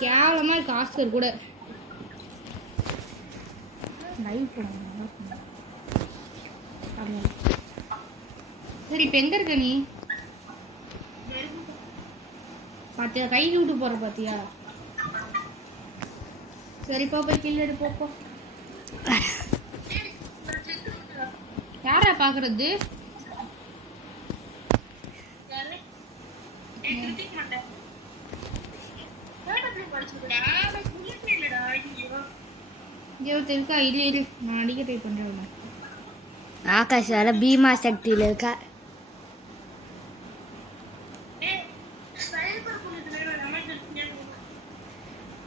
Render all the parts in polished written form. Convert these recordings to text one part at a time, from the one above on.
கேவலமா இருக்கு ஆஸ்கர் கூட. லைவ் போடுங்க. சரி இப்போ எங்க இருக்க நீ? பாத்தியா கை விட்டு போற பாத்தியா? சரி போய் கீழே எடு போ. யாரா பாக்குறது? இருக்கா இரு நான் அடிக்க ட்ரை பண்றேன். ஆகாஷ் வேற பீமா சக்தியில இருக்கா.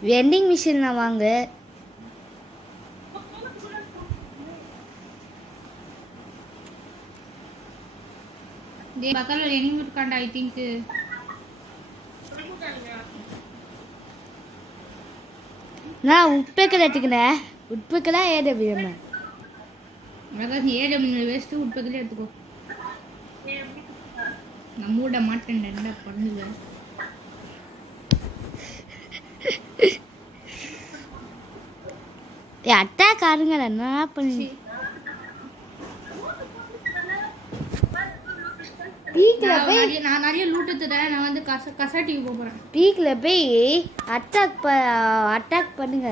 வெண்டிங் மிஷின்ல வாங்க. பக்கத்துல எனிமி இருக்காண்டா ஐ திங்க். நான் உட்பெக்கல எடுத்துக்கிறேன். உட்பெக்கலாம் ஏடபிள்யூஎம். அதான் ஏடபிள்யூஎம் வேஸ்ட் உட்பெக்கல எடுத்துக்கோ. நான் மூட மாட்டேன் என்ன பண்ணுங்க. அட்டாக் ஆடுங்க என்ன பண்ணி நான் நிறைய லூட் எடுத்துட்டேன். நான் வந்து கசாட்டிக்கு போறேன். பீக்ல போய் அட்டாக் பண்ணுங்க.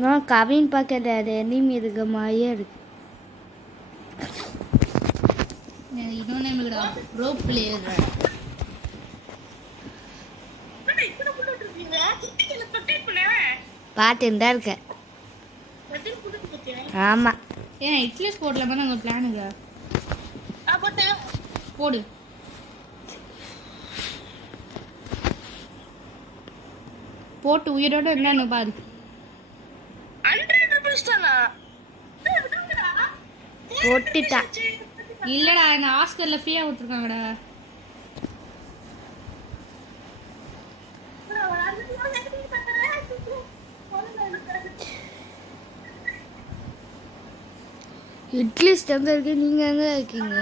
நான் கவின் பக்கத்துல எனிமி இருக்க மாதிரியே இருக்கு. இன்னொன்னு எங்கடா ப்ரோ பிளேயர் பார்த்துட்டு தான் இருக்கேன். ஆமா ஏன் இட்லி போடலாமா? நாங்கள் பிளானுங்க போடு. போட்டு உயிரோட என்னன்னு பாரு. போட்டுட்டா இல்லடா இந்த ஹாஸ்டல்ல ஃப்ரீயா விட்டுருக்காங்கடா. இட்லி ஸ்டெம்பு இருக்கு. நீங்க எங்க இருக்கீங்க?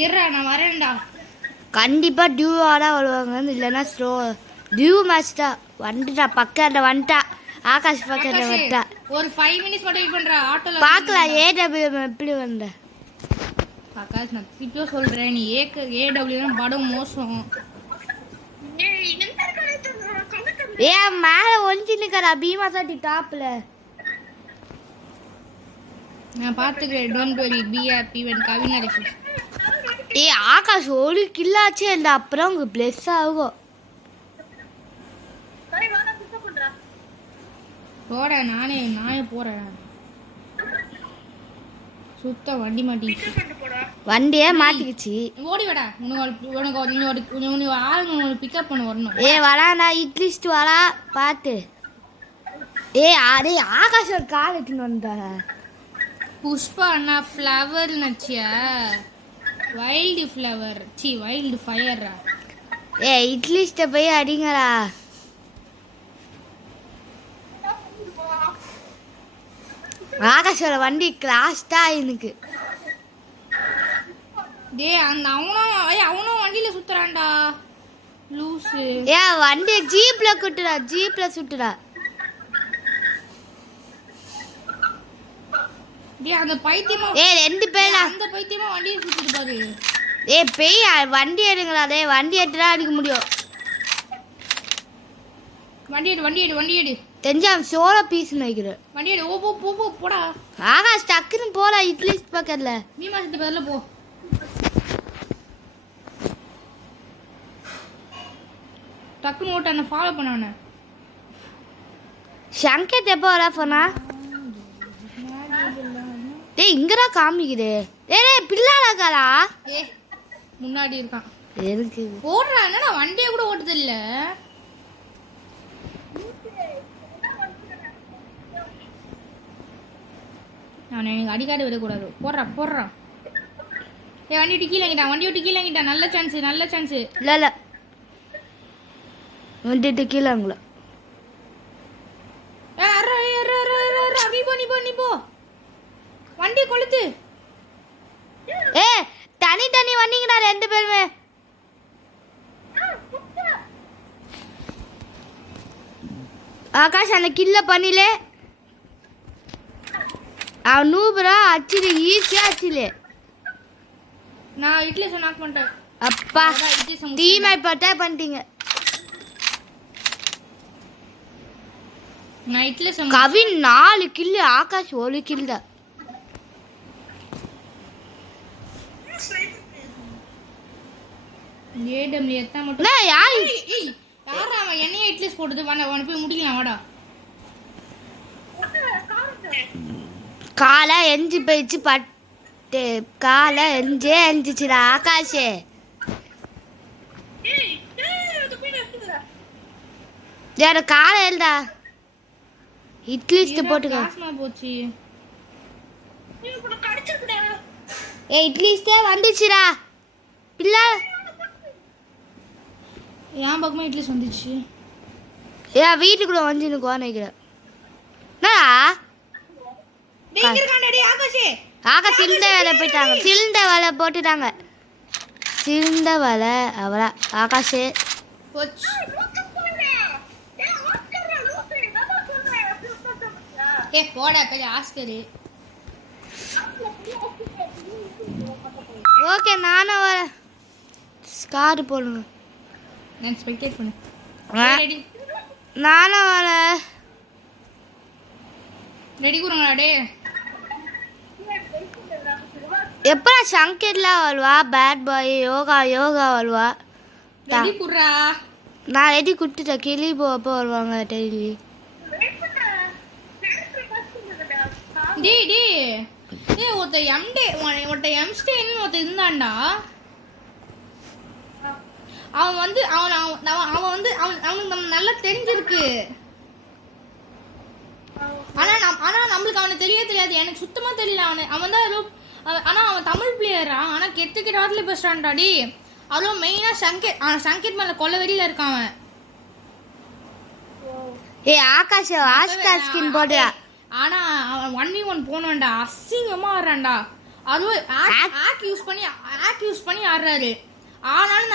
இருடா நான் வரேன்டா. கண்டிப்பா டியூவாடா வருவாங்க. இல்லைன்னா ஸ்லோ டியூ மேட்ச் தான். வந்துட்டா பக்கத்தில் வந்துட்டா. ஆகாஷ் பக்கத்தில் வந்துட்டா. ஒரு 5 மினிட்ஸ் மட்டும் வெயிட் பண்றா. ஆட்டோல பார்க்கலாம் ஏடபிள்யூஎம் எப்படி வந்த. ஆகாஷ் நான் திருப்பியும் சொல்றேன், நீ ஏடபிள்யூஎம் படம் மோசம். ஏன் மேல ஒளிஞ்சு நிக்கிறா பீமா சாட்டி டாப்ல. நான் பாத்துக்கிறேன். Don't worry be happy when Kavin அடிக்கும். ஆகாஷ் ஒரு கில்லாச்சே இல்லை. அப்புறம் உங்க பிளஸ் ஆகும். போட நானே போறேன். சுத்த வண்டி மாட்டிச்சு. வண்டியே மாட்டிக்கிச்சு. ஓடி வாடா. உனக்கு ஆளுங்க பிக்கப் பண்ண வரணும். வராண்டா இட்லிஸ்ட் வரா பார்த்து. அதே ஆகாஷ் ஒரு கால் எடுத்துன்னு வந்தாரா. புஷ்பா அண்ணா ஃப்ளவர் நச்சியா? வைல்டு ஃப்ளவர் வைல்டு ஃபயரா? இட்லிஸ்ட போய் அடிங்கடா. ஆகாஷோட வண்டி கிராஷ் தான் எனக்கு. அந்த அவனும் வண்டியில சுத்துறான்டா லூசு. வண்டியை ஜீப்ல குட்டுடா. ஜீப்ல சுட்டுடா. அந்த பைத்தியமா ரெண்டு பேர் அந்த பைத்தியமா வண்டியை சுத்திட்டு பாரு. பெய் வண்டி எடுங்களா. வண்டி எடுத்துதான் அடிக்க முடியும். வண்டி எடு தெரிஞ்சா சோள பீஸ் நினைக்கிறேன். வண்டி எடு. ஓ போடா. ஆகாஷ் டக்குன்னு போடா. இட்லி பக்கத்துல மீமா சத்து பேர்ல போ. டக்குன்னு ஓட்ட என்ன ஃபாலோ பண்ணானே. சங்கேத் எப்போ வரா போனா? இங்கதான் காமிக்குது. பிள்ளாடாக்காரா முன்னாடி இருக்கான். எதுக்கு ஓடுறான்? என்னடா வண்டியை கூட ஓட்டுது இல்ல. நான் எனக்கு அடிக்காடு விடக்கூடாது. போடுறான். வண்டி விட்டு கீழே நல்ல சான்ஸ். இல்ல வந்துட்டு கீழாங்களா. நீ போ வண்டியை கொளுத்து. ஏ தனி தனி வந்தீங்கடா 2 பேருமே. ஆகாஷ் அந்த கில்ல பண்ணிலே அவன் நூபரா அச்சிலே ஈஸியா அச்சிலே. நான் இட்லி நாக் பண்ணிட்டேன். அப்பா டீம் ஐ பண்ணிட்டீங்க. நான் இட்லி கவின் 4 கில், ஆகாஷ் 1 கில் தான். ஏடபிள்யூ எத்தனை மட்டும் யார் அவன் என்னையே இட்லிஸ் போடுது. அவனை போய் முடிக்கலாம் வாடா. காலை எஞ்சி போயிடுச்சு பட்டு காலை எஞ்சிச்சுடா ஆகாஷே. யார காலை எழுதா இட்லிஸ்ட் போட்டுக்க. போச்சு. இட்லிஸ்டே வந்துச்சுடா பிள்ளை. என் பக்கமா இட்லிஸ் வந்துச்சு. வீட்டுக்குள்ள வந்து எனக்கு நினைக்கிறேன். ஆகாஷ் சில்ந்த வேலை போயிட்டாங்க. சில்ந்த வேலை போட்டுட்டாங்க. சில்ந்த வேலை அவளா ஆகாஷ் போடா பெரிய ஆஸ்கரு. ஓகே நானும் வரேன். ஸ்கார் போடுங்க. நான் ஸ்பெக்டேட் பண்ணு. ரெடி நானும் வரேன். ரெடி குறங்கடா டே. எப்படா சங்கர்லாம் வருவா? பேட் பாய் யோகா வருவா. ரெடி குறா. நான் ரெடி குடுத்துட்டேன். கிளி அப்போ வருவாங்க டெய்லி. ஒருத்த எம்ஸ்டேன்னு இருந்தான்டா. அவன் வந்து அவனுக்கு நம்ம நல்லா தெரிஞ்சிருக்கு. ஆனா நம்மளுக்கு அவனை தெரியாது. எனக்கு சுத்தமா தெரியல. அவன் தான் ஆனா அவன் தமிழ் பிளேயரா. ஆனா கெட்ட வார்த்தையில பேசுறான்டாடி. அதுவும் மெயினா சங்கீத் மேல கொல்ல வெளியில இருக்கான் அவன். ஆகாஷ் ஆஸ்கார் ஸ்கின் போடுறா. ஆனா அவன் 1v1 போனான்டா. அசிங்கமா ஆடுறான்டா. அதுவும் ஆக் யூஸ் பண்ணி ஆடுறாரு. ஆனாலும்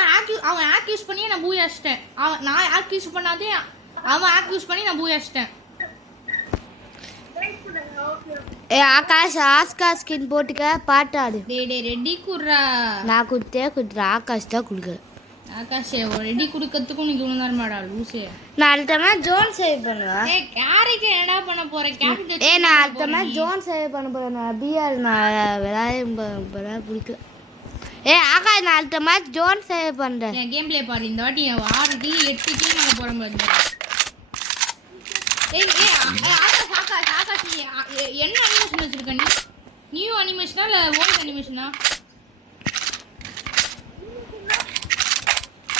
அவன் ஆக் யூஸ் பண்ணி நான் பூயாச்சிட்டேன். நான் ஆக் யூஸ் பண்ணாதே அவன் ஆக் யூஸ் பண்ணி நான் பூயாச்சிட்டேன். ஆகாஷ் ஆஸ்கார் ஸ்கின் போட்டுக்க பாட்டாடு. டேய் ரெடி குடுறா. நான் குடுறேன். ஆகாஷ் தான் குடுக்குறேன். ஆகாஷ் ரெடி குடுக்கிறதுக்கும் நீ குணந்தாருமாடா லூசே. நான் அடுத்தமா ஜோன் சேவ் பண்ணுவேன். கேரிக்கு என்னடா பண்ண போற? கேப்டன் நான் அடுத்தமா ஜோன் சேவ் பண்ண போறேன். நான் பிஆர் நான் விளையாட பிடிக்கல. ஆகாஷ் நான் அடுத்தமா ஜோன் சேவ் பண்றேன். என் கேம் பிளே பாரு. இந்த வாட்டி 6 கில் 8 கில் நான் போற மாதிரி. ஆகாஷ் நீ என்ன அனிமேஷன் வச்சிருக்க? நீ நியூ அனிமேஷனா இல்ல ஓல்ட் அனிமேஷனா?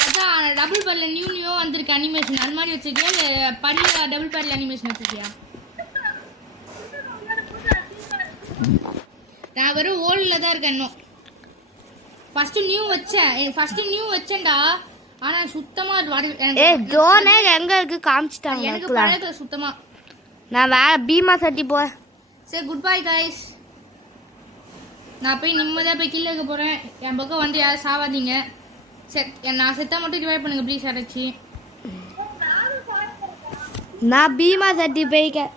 அதான் டபுள் பேர்ல நியூ வந்திருக்க அனிமேஷன் அது மாதிரி வச்சிருக்கியா இல்ல பழைய டபுள் பேர்ல அனிமேஷன் வச்சிருக்கியா? நான் வெறும் ஓல்ட்ல தான் இருக்கேன் இன்னும். ஃபர்ஸ்ட் நியூ வச்சேன்டா. ஆனா சுத்தமா ஜோனே எங்க இருக்கு காமிச்சிட்டாங்க. எனக்கு பழக்கல சுத்தமா. நான் வேற பீமா சட்டி போறேன். சரி குட் பை கைஸ். நான் போய் நிம்மதியாக போய் கீழே இருக்க போகிறேன். என் பக்கம் வந்து யாரும் சாவாதீங்க. நான் செத்தா மட்டும் ரிவைவ் பண்ணுங்க ப்ளீஸ். அடைச்சி நான் பீமா சட்டி போய்க்க.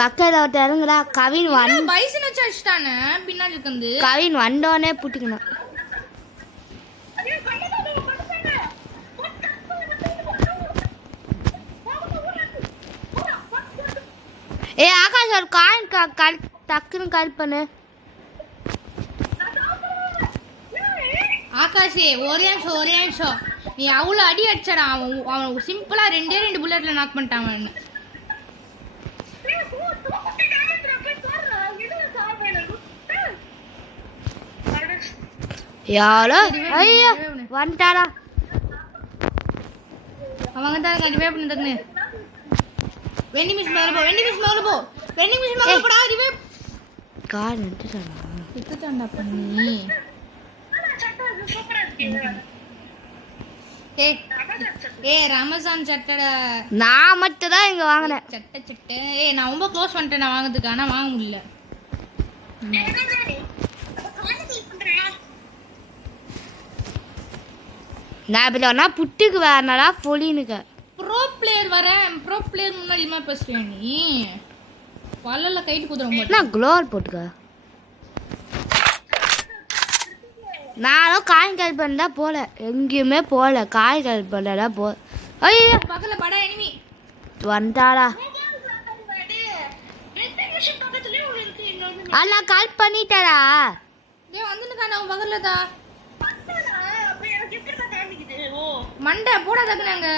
பக்கத்துல ஒருத்தர் இறங்குடா. கவின் பைசன் வச்சு அடிச்சிட்டானே பின்னாடி இருக்கு. கவின் வந்தோடனே புட்டிக்கணும். ஆகாஷ் ஒரு காயின் டக்குன்னு கால் பண்ணு. ஆகாஷே ஒரே நிமிஷம். நீ அவ்வளோ அடி அடிச்சடா. அவன் சிம்பிளா 2 புல்லட்ல நாக் பண்ணிட்டான் அவன். யாரோ ஐயோ வந்துட்டாடா. அவங்க தான் ரிவைவ் பண்ணதுன்னு. வெண்டி மிஸ் மேல போ. போடா ரிவைவ். கார் நின்னுட்டானா? இத்தடா பண்ணி. ஏய் ரமஜான் சட்டடா. நான் மட்டும் தான் இங்க வாங்கினேன். சட்டை நான் ரொம்ப க்ளோஸ் பண்ணிட்டேன் நான் வாங்குறதுக்கு. ஆனா வாங்க முடியல. நான் இப்ப சொன்னா புட்டுக்கு வரனடா பொலினுக்கு. ப்ரோ பிளேயர் வரேன். ப்ரோ பிளேயர் முன்னாடிமா பேசுறியா நீ? பல்லல கைட்டு குதுற மாட்டே. நான் க்ளோர் போட்டுக்க. நானும் காய்கள் பண்ணா போல. எங்கேயுமே போல. காய்கள் பண்ணடா போ. ஐயோ பக்கத்துல பட எனிமி வந்தாடா. அண்ணா கால் பண்ணிட்டடா. டேய் வந்துனுக்கா நான் பக்கத்துலடா. மண்டை போடா தக்குனாங்க.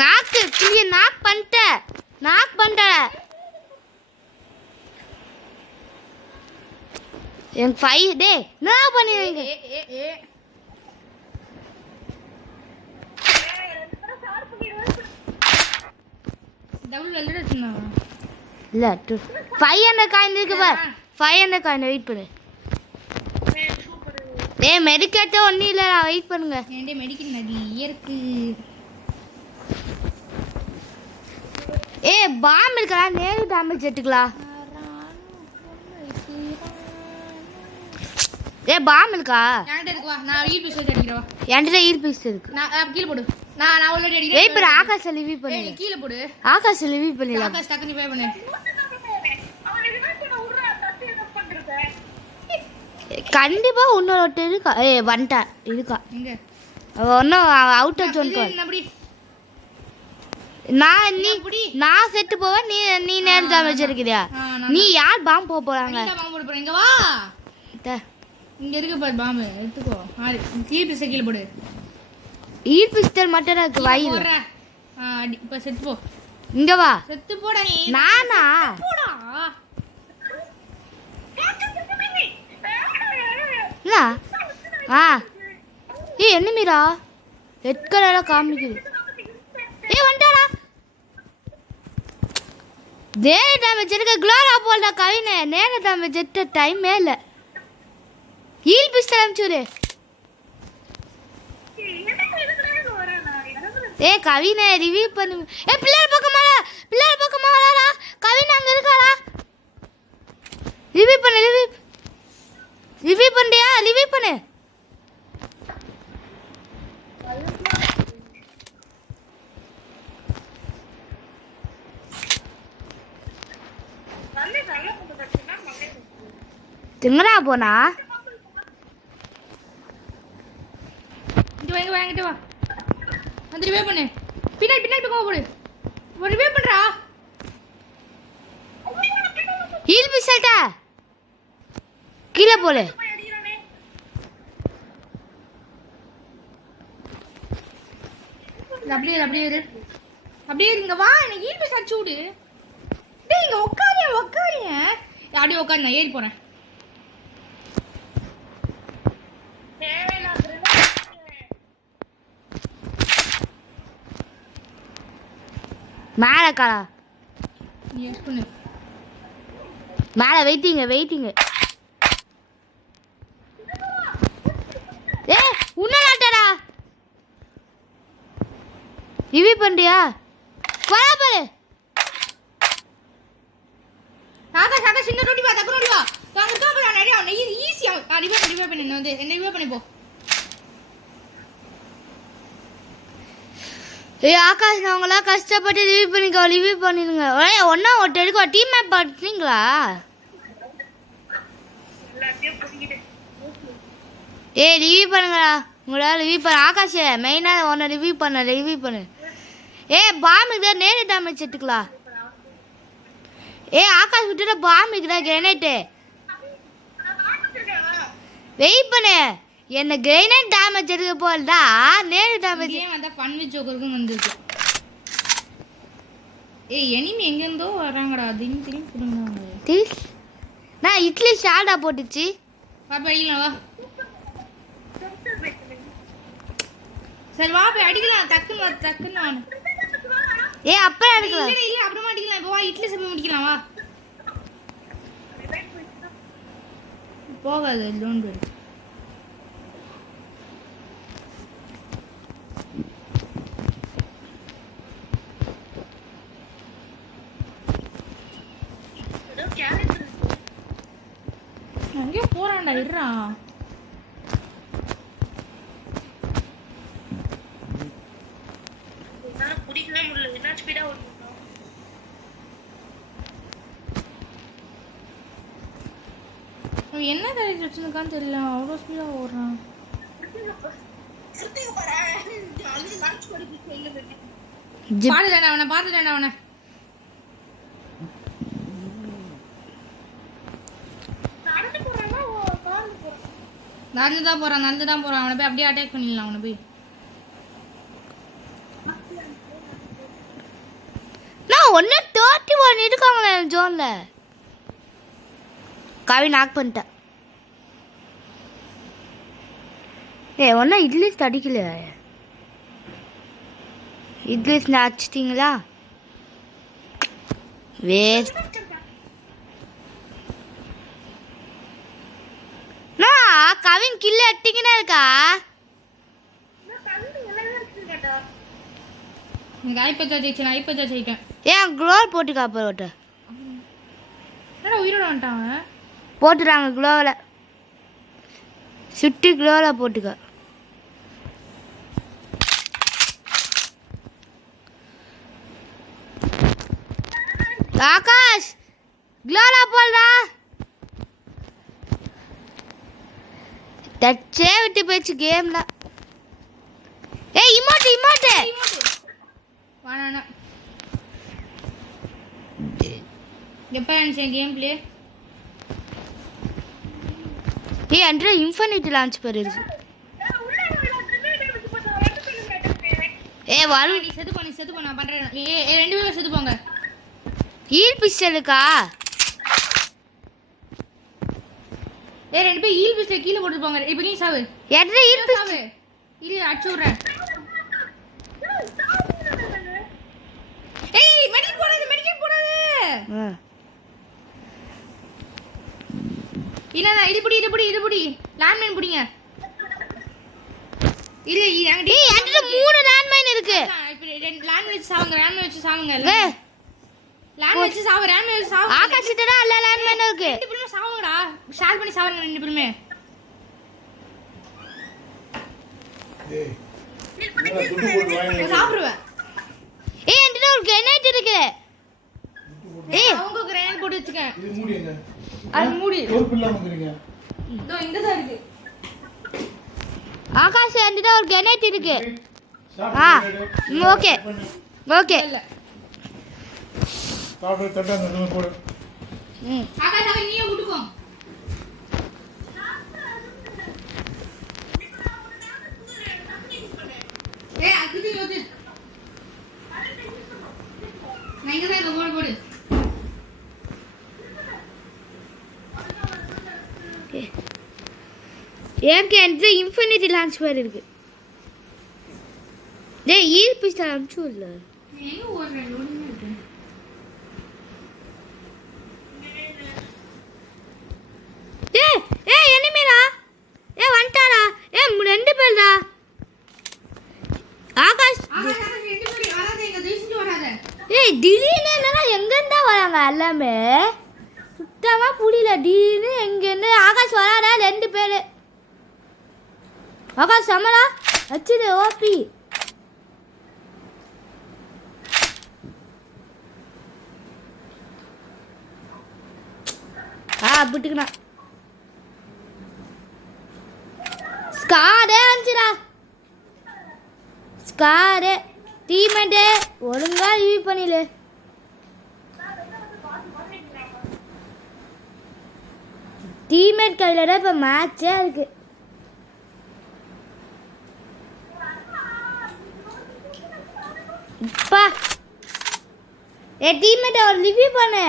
நாக்கு கிளிய நாக் பண்ணிட்ட. என் 5 டே என்ன பண்ணுவீங்க? டபுள் வெல்டட் சொன்னா. இல்ல 500 காயின் இருக்கு பார். 500 காயின் வெயிட் பண்ணு. டேய் மெடிக்கேட் ஒண்ணு இல்ல வெயிட் பண்ணுங்க. ஏண்டே மெடிக்கல் நிறைய இருக்கு. பாம் இருக்கா? நேரு டேமேஜ் எடுத்துக்கலாம். பாம் இருக்கா? என்கிட்ட இருக்கு வா. நான் ஈ பீஸ் அடிக்கிறேன் வா. என்கிட்ட ஈர்பீஸ் இருக்கு. நான் கீழ போடு. நான் ஆல்ரெடி அடிக்கிறேன். வெயிட் பண்ணு. ஆகாஷ் லிவி பண்ணு. நீ கீழ போடு. ஆகாஷ் லிவி பண்ணிடலாம். ஆகாஷ் டக்கு நீ பே பண்ணு. கண்டிப்பா இன்னொரு இருக்கா. வந்துட்டா இருக்கா. எங்க? ஒன்னும் அவுட் ஆஃப் ஜோன் கால். அப்படி நான் செத்து போவேன். நீ நேரு டேமேஜ் எடுக்கிறியா? நீ யார் பாம் போறாங்க? பாம்பு போட போறேன். இங்க வா. இங்க இருக்கு பாரு பாம்பு. எடுத்துக்கோ. ஆறு கீழ பீஸ் கீழ போடு. ஈர் பிஸ்டல் மட்டும் இருக்கு வை. இப்ப செத்து போ. இங்க வா. செத்து போடா நீ. நானா? போடா. என்னமிரா ரெட் கலர்ல காமிக்குது. வந்துட்டாடா. நேர டேமேஜ் எடுக்க க்ளோரா போல்டா கவினே. நேர டேமேஜ் எடுத்த டைமே இல்ல. ஹீல் பிஸ்டல் அனுப்பிச்சுடு. கவினே ரிவ்யூ பண்ணு. பிள்ளையார் பக்கமா வராடா. கவின் அங்க இருக்காடா. ரிவ்யூ பண்ணு. ரிவ்யூ பண்ணியா? ரிவ்யூ பண்ணு. எங்கடா போனா? இங்க வாங்கிட்டு வா. வந்து ரிவே பண்ணு. பின்னாடி பக்கம் போடு. ஒரு ரிவே பண்றா. ஹீல் பிஸ்டல்டா. கீழ போடு. அப்படியே இரு. இங்க வா. எனக்கு ஹீல் பிஸ் அடிச்சு விடு. டேய் இங்க உட்காரியா. அப்படியே உட்காரு. நான் ஏறி போறேன். மேல காலா. எஸ் பண்ணு. மேல வெயிட்டிங். உன்னடா. ரிவ்யூ பண்றியா? வரா பாரு. ஆகாஷ் சின்ன ரோட்டி வா. தக்கு ரோட்டி வா. தாங்க பாரு நிறைய ஈஸியா. ரிவே பண்ணு. என்ன ரிவே பண்ணி போ. ஆகாஷ் அவங்களாம் கஷ்டப்பட்டு ரிவ்யூ பண்ணிடுங்க. ஒன்னா ஒட்டு எடுக்க டீம் மேப் பண்ணுறீங்களா? ரிவ்யூ பண்ணுங்களா. உங்களால் ரிவ்யூ பண்ண. ஆகாஷ் மெயினாக ஒன்று ரிவ்யூ பண்ணு. பாம் இருக்குதா? நேரு டேமேஜ் எடுத்துக்கலாம். ஆகாஷ் விட்டுட்ட பாம் இருக்குதா? கிரனேட்டு வெயிட் பண்ணு. என்ன கிரனேட் டேமேஜ் எடுக்க போல்டா. நேரு டேமேஜ் வந்தா ஃபன் வித் ஜோக்கருக்கும் வந்திருக்கு. எனிமி எங்க இருந்தோ வராங்கடா. திரும்பி புடுங்க. நான் இட்லி ஸ்டார்டா போட்டுச்சு. பாப்பா அடிக்கலாம் வா. சரி வா போய் அடிக்கலாம். டக்குன்னு வாங்க. அப்புறம் அடிக்கலாம். இல்ல அப்புறமா அடிக்கலாம். இப்போ வா இட்லி சமைச்சு முடிக்கலாம் வா. போகாது டோன்ட் வரி. எங்கேயோ போறான்டா இருடா. பிடிக்கவே முடியல. என்ன ஸ்பீடா ஓடுறோம். அவன் என்ன கரெக்ட் வச்சுருக்கான்னு தெரியல, அவ்வளோ ஸ்பீடாக ஓடுறான். பார்த்துட்டேன் அவனை. நடந்து தான் போறான். அவனை போய் அப்படியே அட்டாக் பண்ணிடலாம். அவனை போய் நான் 131 இருக்காங்களே ஜோன்ல. கவி நாக் பண்ணிட்டேன். ஒன்னா இட்லிஸ் அடிக்கல. இட்லிஸ் அடிச்சிட்டிங்களா? வேஸ்ட். கவின் கில்ல அட்டிக்கினா இருக்கா? ஐப்பதா ஜெயிட்டேன். ஏன் க்ளோவல் போட்டுக்கா போட்ட? என்னடா உயிரோட வந்துட்டான். போட்டுறாங்க க்ளோவில். சுட்டி க்ளோவில் போட்டுக்க. ஆகாஷ் க்ளோவில் போடுறா. டச்சே விட்டு போயிடுச்சு கேம்ல. ஏய் இமோட்டு வாணா. எப்போ நினச்சேன் கேம் பிளே? ஏய் அண்ட்ரே இன்ஃபினிட்டி லான்ச் பண்ணிருக்கு. ஏய் வரு நீ செத்து போ நான் பண்றேன். ரெண்டு பேரும் செத்து போங்க. ஈல் பிஸ்டலுக்கா? ரெண்டு பேரும் ஈல் பிஸ்டல் கீழே போட்டு போங்க. இப்போ நீ சாவு. எட்ரே ஈல் சாவு. இல்ல அடிச்சு விடுறேன். மெடிக்கேட் போடாத. இல்லடா இது புடி. லேண்ட்மைன் புடிங்க. இல்ல என்கிட்ட 3 லேண்ட்மைன் இருக்கு. இப்போ லேண்ட்மைன் வச்சு சாவுங்க. லேண்ட் வச்சு சாவு. ஆகாஷிட்டடா அல்ல லேண்ட்மைன் இருக்கு. ரெண்டு பேரும் சாவுங்கடா. ஷேர் பண்ணி சாவுங்க ரெண்டு பேருமே. சாப்பிடுவேன். ஏய் என்கிட்ட ஒரு கிரேனேட் இருக்கு. ஏய் அவங்க கிரேனேட் போட்டு வச்சுக்க. இது மூடிங்க. அது மூடி. ஒரு பிள்ளை வந்துறீங்க. இதோ இங்க தான் இருக்கு. ஆகாஷ் என்கிட்ட ஒரு கிரேனேட் இருக்கு. ஓகே. சாப்பிடு தட்டா அந்த போடு. ஆகாஷ் நீயே விட்டுக்கோ. அதுக்கு யோசி. நான் இங்க தான் போடு. எனக்கு என்கிட்ட இன்ஃபினிட்டி லான்ச் பேர் இருக்கு. டேய் ஈல் பிஸ்டல் அனுப்பிச்சு இல்ல. எங்க ஓடுற லோடிங் இருக்கு. ஏய் எனிமிடா. வந்துட்டாடா. ரெண்டு பேர்டா. ஆகாஷ் ரெண்டு பேரும் வராதே. எங்க தயவுசெஞ்சு வராத. திடீர்னு என்னன்னா எங்க இருந்தா வராங்க எல்லாமே. சுத்தமா புரியல. திடீர்னு எங்க இருந்து ஆகாஷ் வராடா. 2 பேரு. ஆகாஷ் சமரா அச்சுது ஓபி. புட்டுக்குண்ணா ஸ்காரே அனுச்சுடா. ஸ்காரே டீமேட்டு ஒழுங்கா ரிவ்யூ பண்ணிடு. டீமேட் கையில தான் இப்போ மேட்சே இருக்கு. இப்பா டீமேட் ஒரு ரிவ்யூ பண்ணு.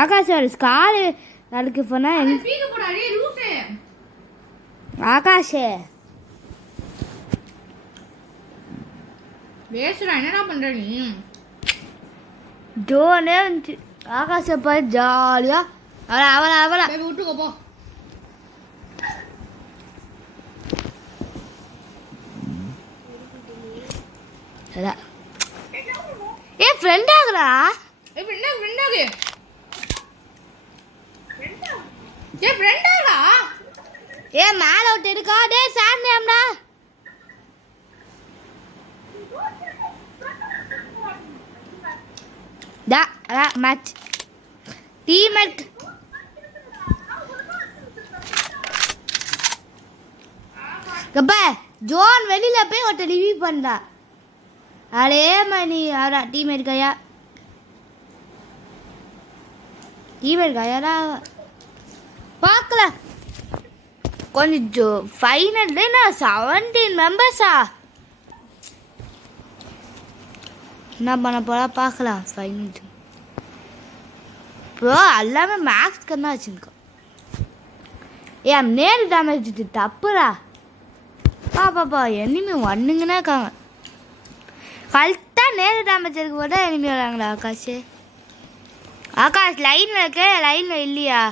ஆகாஷ் ஒரு ஸ்கார் அதுக்கு போனா ஆகாஷ் பேசுறா என்னடா பண்ற நீ? ஜோனே வந்துச்சு ஆகாஷை பார்த்து ஜாலியா அவளா பேபி விட்டுக்கோ போ. அதான் ஏ ஃப்ரெண்ட் ஆகுறா ஏய் ஃப்ரெண்டாகு. ஏய் ஃப்ரெண்டாடா. ஏ மேல ஒருத்தர் இருக்கா டேய் சார் நேம்டா அதான் மேட்ச் டீம்மேட் அப்ப ஜோன் வெளியில போய் ஒருத்தர் ரிவ்யூ பண்ணா அடே மணி அவரா டீம்மேட் கையா பார்க்கலாம் கொஞ்சம் ஃபைனல் நான் 17 மெம்பர்ஸா என்ன பண்ண போறா பார்க்கலாம் ஃபைனல் ப்ரோ எல்லாமே மேக்ஸ் கண்ணா வச்சுருக்கோம் ஏன் நேரு டேமேஜ் இது தப்புடா பாப்பா எனிமி ஒன்றுங்கன்னே இருக்காங்க கரெக்டாக நேரு டேமேஜ் இருக்க போட எனிமி வராங்களா ஆகாஷ் லைனில் இருக்க லைனில் இல்லையா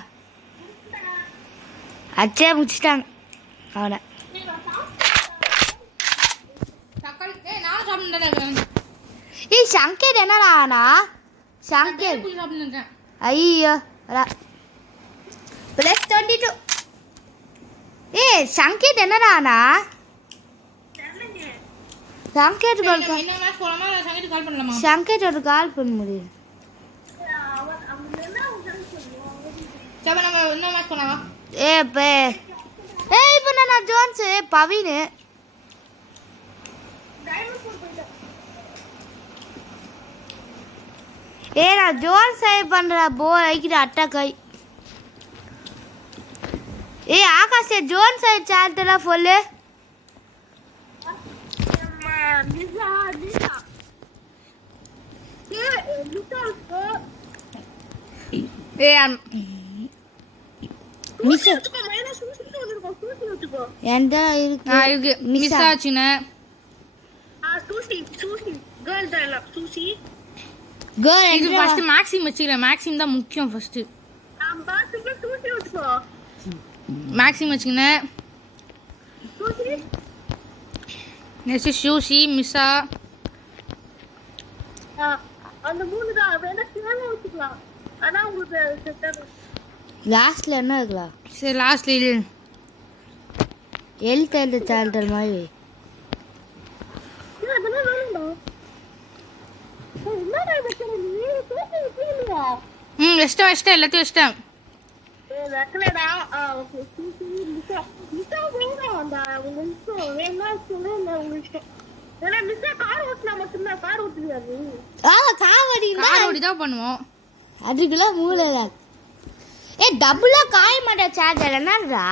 அச்சே முடிச்சிட்டாங்க அவனை தக்காளி நான் சாப்பிட்டுட்டேன். ஏய் சங்கேட் என்னடா ஆனா சங்கேட் சாப்பிட்டுட்டேன். ஐயோ வரா +22 ஏய் சங்கேட் என்னடா ஆனா சங்கேட் கால் என்ன மேட்ச் போலாமா இல்ல சங்கீத் கால் பண்ணலாமா? சங்கேட் ஒரு கால் பண்ண முடியும் சரி நம்ம இன்னொரு மேட்ச் போலாமா? இப்போ நான் ஜோன்ஸ் பவின் நான் ஜோன் சேவ் பண்றா போர் ஐக்கிற அட்டாக்கை ஆகாஷ் ஜோன் சேவ் சாட்டெல்லாம் சொல்லு மிஸ் எந்த இருக்கு மிஸ் ஆச்சுனே. இது ஃபர்ஸ்ட் மேக்ஸிம் வச்சுக்கிறேன். மேக்ஸிம் தான் முக்கியம் ஃபர்ஸ்ட். மேக்ஸிம் வச்சுக்கினேன். நெக்ஸ்ட் ஷூசி மிஸ்ஸா அந்த மூணு தான் வேணா சேவ வச்சுக்கலாம். ஆனா உங்களுக்கு லாஸ்ட்ல என்ன இருக்கலாம் சரி லாஸ்ட்ல இது எழுத்து சால்டர் மாதிரி வெஸ்டம் எல்லாத்தையும் வெஸ்டம் தான் பண்ணுவோம். அதுக்குள்ள மூளை டபுளா காய மாட்டேன் சார்ஜர் என்னடா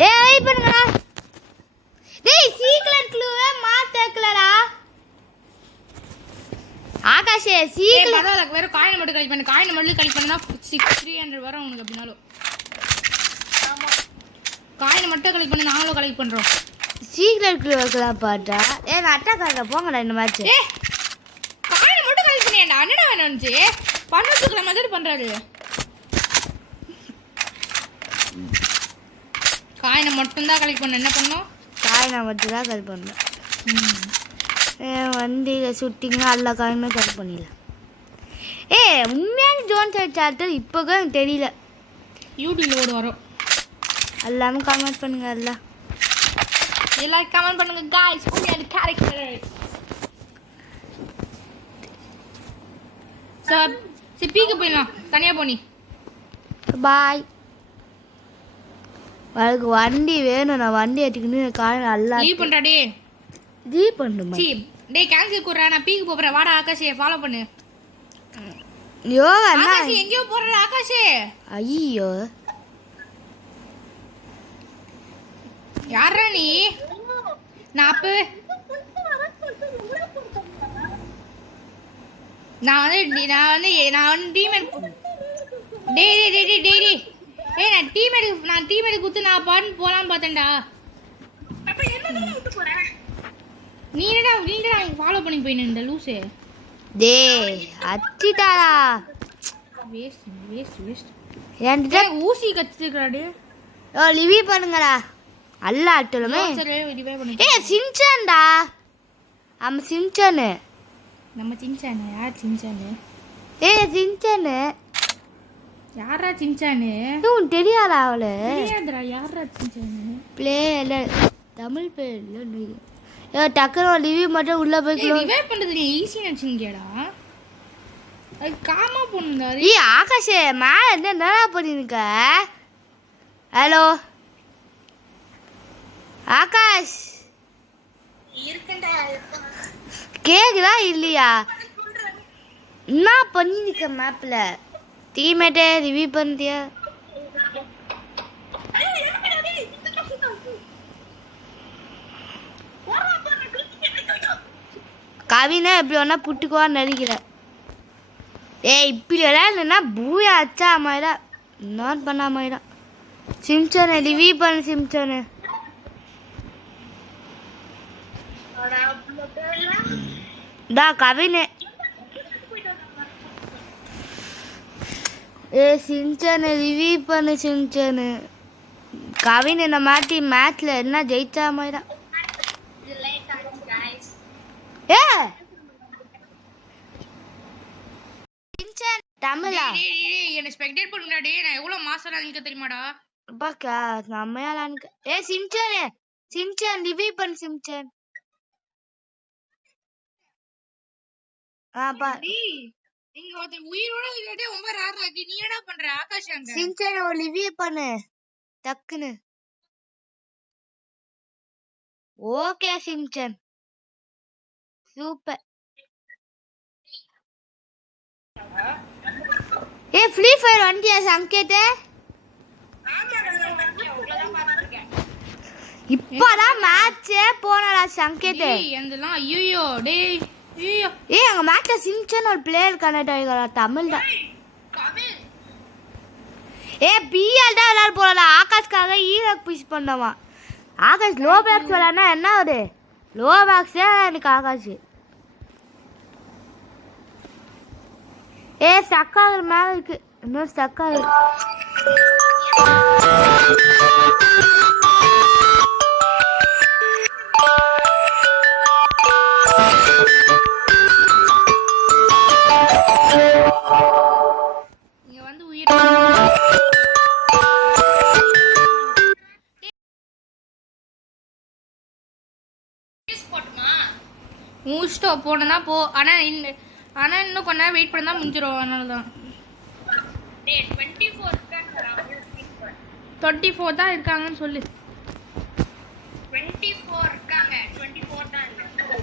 வெயிட் பண்ணுங்க டேய் சீக்ரெட் க்ளூவே மாத்தக்கலடா ஆகாஷே சீக்ரெட் வேற காயின் மட்டும் கலெக்ட் பண்ணு. காயின் மட்டும் கலெக்ட் பண்ணா 300 வரும் உனக்கு அப்படினாலும். ஆமா காயின் மட்டும் கலெக்ட் பண்ணி நாங்களும் கலெக்ட் பண்றோம். சீக்ரெட் க்ளூ வைக்கலாம் பாட்டா நான் அட்டாக்காரங்க போங்கடா இந்த மேட்ச் காயின் மட்டும் கலெக்ட் பண்ணியாண்டா என்னடா வேணும்னு பண்ணதுக்குள்ள மெத்தட் பண்றாரு. காயினை மட்டும் தான் கலெக்ட் பண்ண என்ன பண்ணோம்? காயினை மட்டும் தான் கலெக்ட் பண்ணோம். வண்டியில் சுட்டிங்க எல்லா காயினுமே கலெக்ட் பண்ணிடலாம். உண்மையான ஜோன் சைட் சார்ட்டர் இப்போதான் எனக்கு தெரியல. யூடியூப்ல ஓடு வரும். எல்லாமே கமெண்ட் பண்ணுங்க. எல்லாரும் கமெண்ட் பண்ணுங்க गाइस. உண்மையான கேரக்டர் சார் சிப்பிக்கு போயிடலாம். தனியா போனி பாய். அதுக்கு வண்டி வேணும். நான் வண்டி ஏற்றிக்கணும். காரணம் நல்லா லீவ் பண்ணுறாடே. லீவ் பண்ணுமா? டேய் கேன்சல் குடுறா. நான் பீக்கு போறேன். வாடா ஆகாஷே ஃபாலோ பண்ணு. யோ ஆகாஷ் எங்கயோ போற ஆகாஷே. ஐயோ யாரா நீ? நான் டீமேட் டேய் நான் டீமேட் குத்து நான் பாட்டு போலாம் பார்த்தேன்டா. அப்ப என்னதான் விட்டு போறேன். நீ என்னடா ஃபாலோ பண்ணி போயின்னு இந்த லூசு. டே அச்சிட்டாடா. வேஸ்ட் என்கிட்ட ஊசி கத்துக்கிறாடு. ஓ லிவி பண்ணுங்கடா. அல்ல ஆட்டலுமே. சரி ரிவைவ் பண்ணு. ஏய் சின்சான்டா. ஆமா சின்சான். நம்ம சின்சான். யார் சின்சான்? ஏய் சின்சான். யாரா சின்சான்? உன் தெரியாதா அவள? தெரியாதுடா யாரா சின்சான்? பிளேல தமிழ் பேர்ல நீ. ஏ டக்கரோ லிவி மட்டும் உள்ள போய் ரிவைவ் பண்றது நீ ஈஸி நினைச்சீங்கடா. அது காமா போணுங்க. ஏய் ஆகாஷ் மேல என்னடா பண்ணிருக்க? ஹலோ ஆகாஷ் இருக்கேன்டா. கேக்குதா இல்லையா? என்ன பண்ணிருக்க மேப்ல? டீம்மேட்டே ரிவ்யூ பண்ணிட்டியா? கவினா எப்படி வேணா புட்டுக்குவான்னு நினைக்கிறேன். ஏய் இப்படி விளையாடுனா பூயா அச்சா மாதிரிடா. நான் பண்ண மாதிரிடா. சிம்சனு ரிவ்யூ பண்ணு சிம்சனு. டா கவினு. ஏ சிம்சனு ரிவ்யூ பண்ணு சிம்சனு. கவின் என்ன மாட்டி மேட்ச்ல என்ன ஜெயிச்சா மாதிரிடா. ஏ சிம்சன் தமிழா? என்ன ஸ்பெக்டேட் பண்ணுடா டேய். நான் எவ்வளவு மாசம் நினைக்க தெரியுமாடா? பாக்கா நம்மயாலானுக்கு. ஏ சிம்சன் சிம்சன் ரிவ்யூ பண்ணு சிம்சன். பா இங்க ஒருத்த உயிரோட இல்லடே ரொம்ப ரேரா இருக்கு. நீ என்ன பண்ற ஆகாஷ்? அங்க சிம்சன் ஒரு ரிவ்யூ பண்ணு டக்குன்னு. Okay Simpson super. ஏ ஃப்ரீ ஃபயர் வண்டியா சங்கேட்? இப்பதான் மேட்சே போனடா சங்கேட். எந்தெல்லாம் ஐயோ டேய் ஐயோ. ஏய் அங்க மேட்ச்ல சிம்சன் ஒரு பிளேயர் கனெக்ட் ஆயிக்கிறா தமிழ் தான். ஏ பிஎல் தான் எல்லாரும் போறடா. ஆகாஷ்காக ஈரக் புஷ் பண்ணவா. ஆகாஷ் லோ பேக்ஸ் விளையாடுனா என்ன ஆகுது? லோ பேக்ஸே எனக்கு ஆகாஷ். ஏ ஸ்டக் ஆகுற மேல இருக்கு. இன்னும் ஸ்டக் ஆகுது. இங்க வந்து உயிர் மூஸ்டோ போனா போ. ஆனா இன்னும் கொஞ்ச நேரம் வெயிட் பண்ணா முடிஞ்சிரும். அதனால தான் 24 தான் இருக்காங்கன்னு சொல்லு. 24 இருக்காங்க. 24 தான் இருக்கு.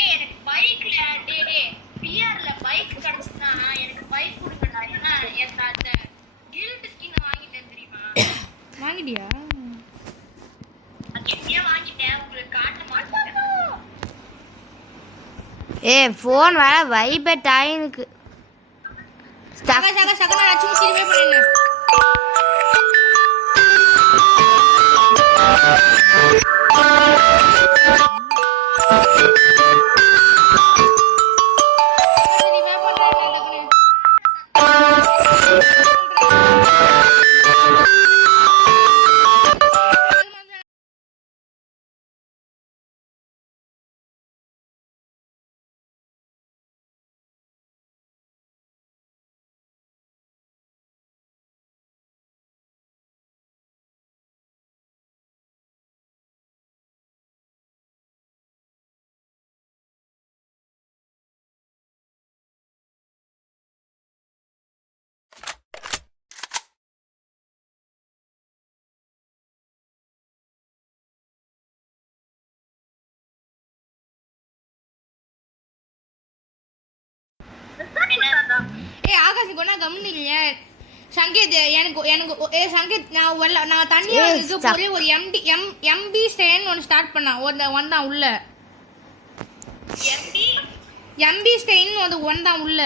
ஏய் எனக்கு பைக்ல டேய் பிஆர்ல பைக் கிடைச்சனா எனக்கு பைக் கொடுங்கடா. ஏன்னா எனக்கு அந்த கில்ட் ஸ்கின் வாங்கிட்டேன் தெரியுமா? வாங்கிட்டியா? அது எப்படியே வாங்கிட்டேன். உங்களுக்கு காட்ட மாட்டேன். ஏ ஃபோன் வேற வைப்ரேட் ஆயிருக்கு. சக நான் அச்சு திரும்பி பண்ணிடு. ஏய் ஆகாஷ் கொண்டா கம்முனிங்க. சங்கீத் எனக்கு சங்கீத் நான் தண்ணியா இருக்க போறே ஒரு எம்பி ஸ்டேன் ஒன்னு ஸ்டார்ட் பண்ணா. வந்தான் உள்ள. எம்பி ஸ்டேன் வந்தான் உள்ள.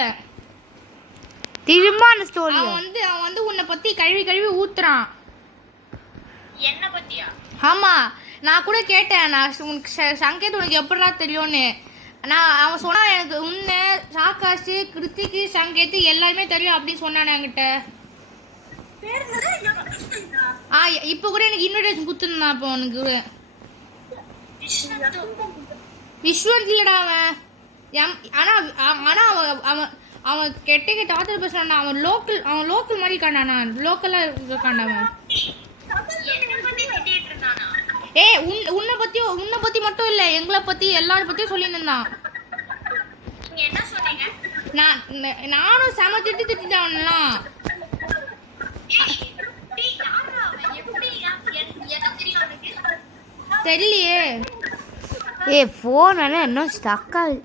திரும்ப அந்த ஸ்டோரி அவன் வந்து உன்னை பத்தி கழுவி ஊத்துறான். என்ன பத்தியா? ஆமா நான் கூட கேட்டேன், நான் உனக்கு சங்கேத் உனக்கு எப்படிடா தெரியும்னு. அவன் சொன்னா எனக்கு உன்னை சாக்காசு கிருத்திக்கு சங்கேத்து எல்லாருமே தெரியும் அப்படின்னு சொன்னானே என்கிட்ட. இப்போ கூட எனக்கு இன்விடேஷன் கொடுத்துருந்தான். இப்போ உனக்கு விஸ்வந்த் இல்லடா அவன். ஆனா ஆனா அவன் அவன் கெட்ட கெட்ட ஆத்தர் பேசுறான். அவன் லோக்கல் மாதிரி காண்டானா, லோக்கலா காண்டாவன். உன்னை பத்தி மட்டும் இல்ல, எங்களை பத்தி எல்லாரும் பத்தியும் சொல்லியிருந்தான். நானும் செம திட்டிட்டான்லாம். தெரியலையே. ஃபோன் என்ன ஸ்டக் ஆகுது.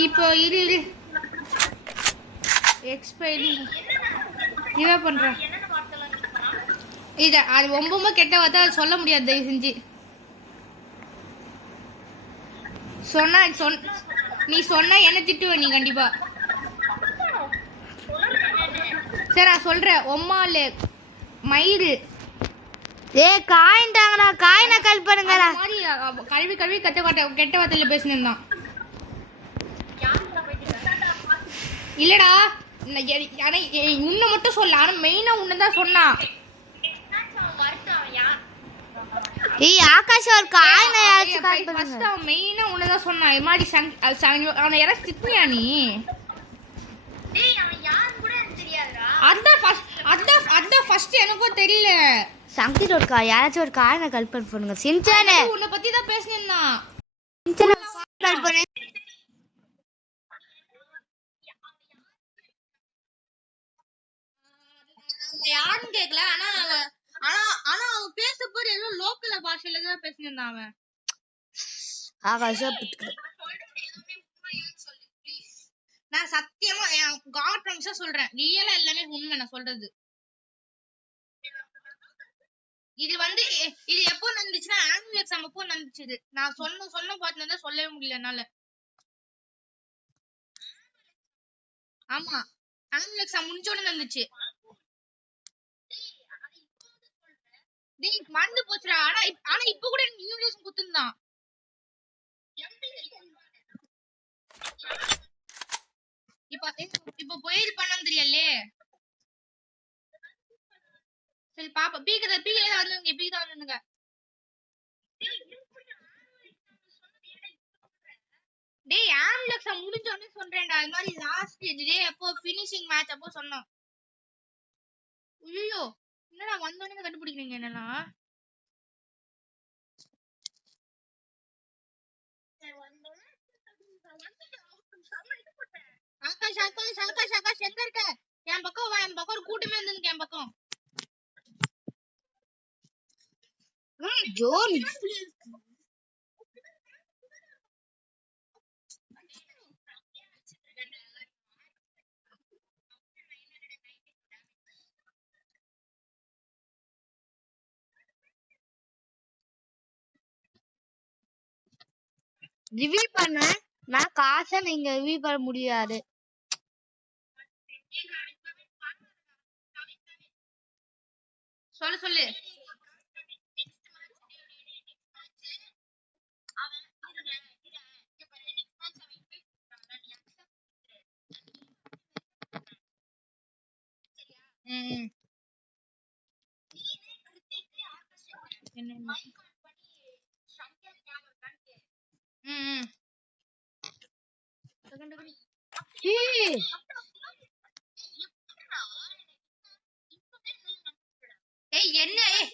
இப்போ இரு எக்ஸ்பைரி இவ பண்றான். இது அது ரொம்ப கெட்ட வார்த்தை, அது சொல்ல முடியாது. தயவு செஞ்சு நீ சொன்னா என்ன திட்டுவ நீ கண்டிப்பா. சரி நான் சொல்றேன். ஒம்மாலு மயிறு காயின்டாங்கடா, காயினை கல் பண்ணுங்கடா. கழுவி கெட்ட வார்த்தையில பேசினிருந்தான். இல்லடா உன்னை மட்டும் சொல்ல, ஆனா மெயினா உன்னதான் சொன்னான். ஆகாஷ் ஒரு காயினை கல் பண்ணுங்க. ஃபர்ஸ்ட் அவன் மெயினா உன்னதான் சொன்னான். இது மாதிரி அவனை யாராவது திட்டியா நீ? அதான் ஃபர்ஸ்ட் எனக்கும் தெரியல. சங்கீத் ஒரு யாராச்சும் ஒரு காயினை கல் பண்ணுங்க. சின்சானே உன்னை பத்தி தான் பேசினிருந்தான். கல் பண்ணு. யாருன்னு கேக்கல. ஆனா அவன் பேசப்போது ஏதோ லோக்கல் பாஷையில தான் பேசினிருந்தான் அவன். ஆகாஷ் நான் சத்தியமா காட் ப்ராமிஸா சொல்றேன், ரியலா எல்லாமே உண்மை நான் சொல்றது. இது எப்போ நடந்துச்சுன்னா ஆனுவல் எக்ஸாம் அப்போ நடந்துச்சு. இது நான் சொன்ன பார்த்தா சொல்லவே முடியல என்னால. ஆமா ஆனுவல் எக்ஸாம் முடிஞ்ச உடனே நடந்துச்சு. மறந்து போச்சுடா. ஆனா இப்ப கூட எனக்கு இன்விடேஷன் கொடுத்திருந்தான். இப்ப போயிரு பண்ணணும் தெரியலே. சரி பாப்பா பீக்கத வந்துங்க. டேய் ஆனுவல் எக்ஸாம் முடிஞ்ச உடனே சொல்றேன்டா. அது மாதிரி லாஸ்ட் டே அப்போ ஃபினிஷிங் மேட்ச் அப்போ சொன்னோம். ஐயோ என்னடா வந்தோடனே கண்டுபிடிக்கிறீங்க என்னன்னா. ஆகாஷ் எங்க இருக்க? என் பக்கம் வா. என் பக்கம் ஒரு கூட்டமே வந்து என் பக்கம். ஜோன் ரிவ்யூ பண்ண நான் காசை நீங்க ரிவ்யூ பண்ண முடியாது. சொல்லு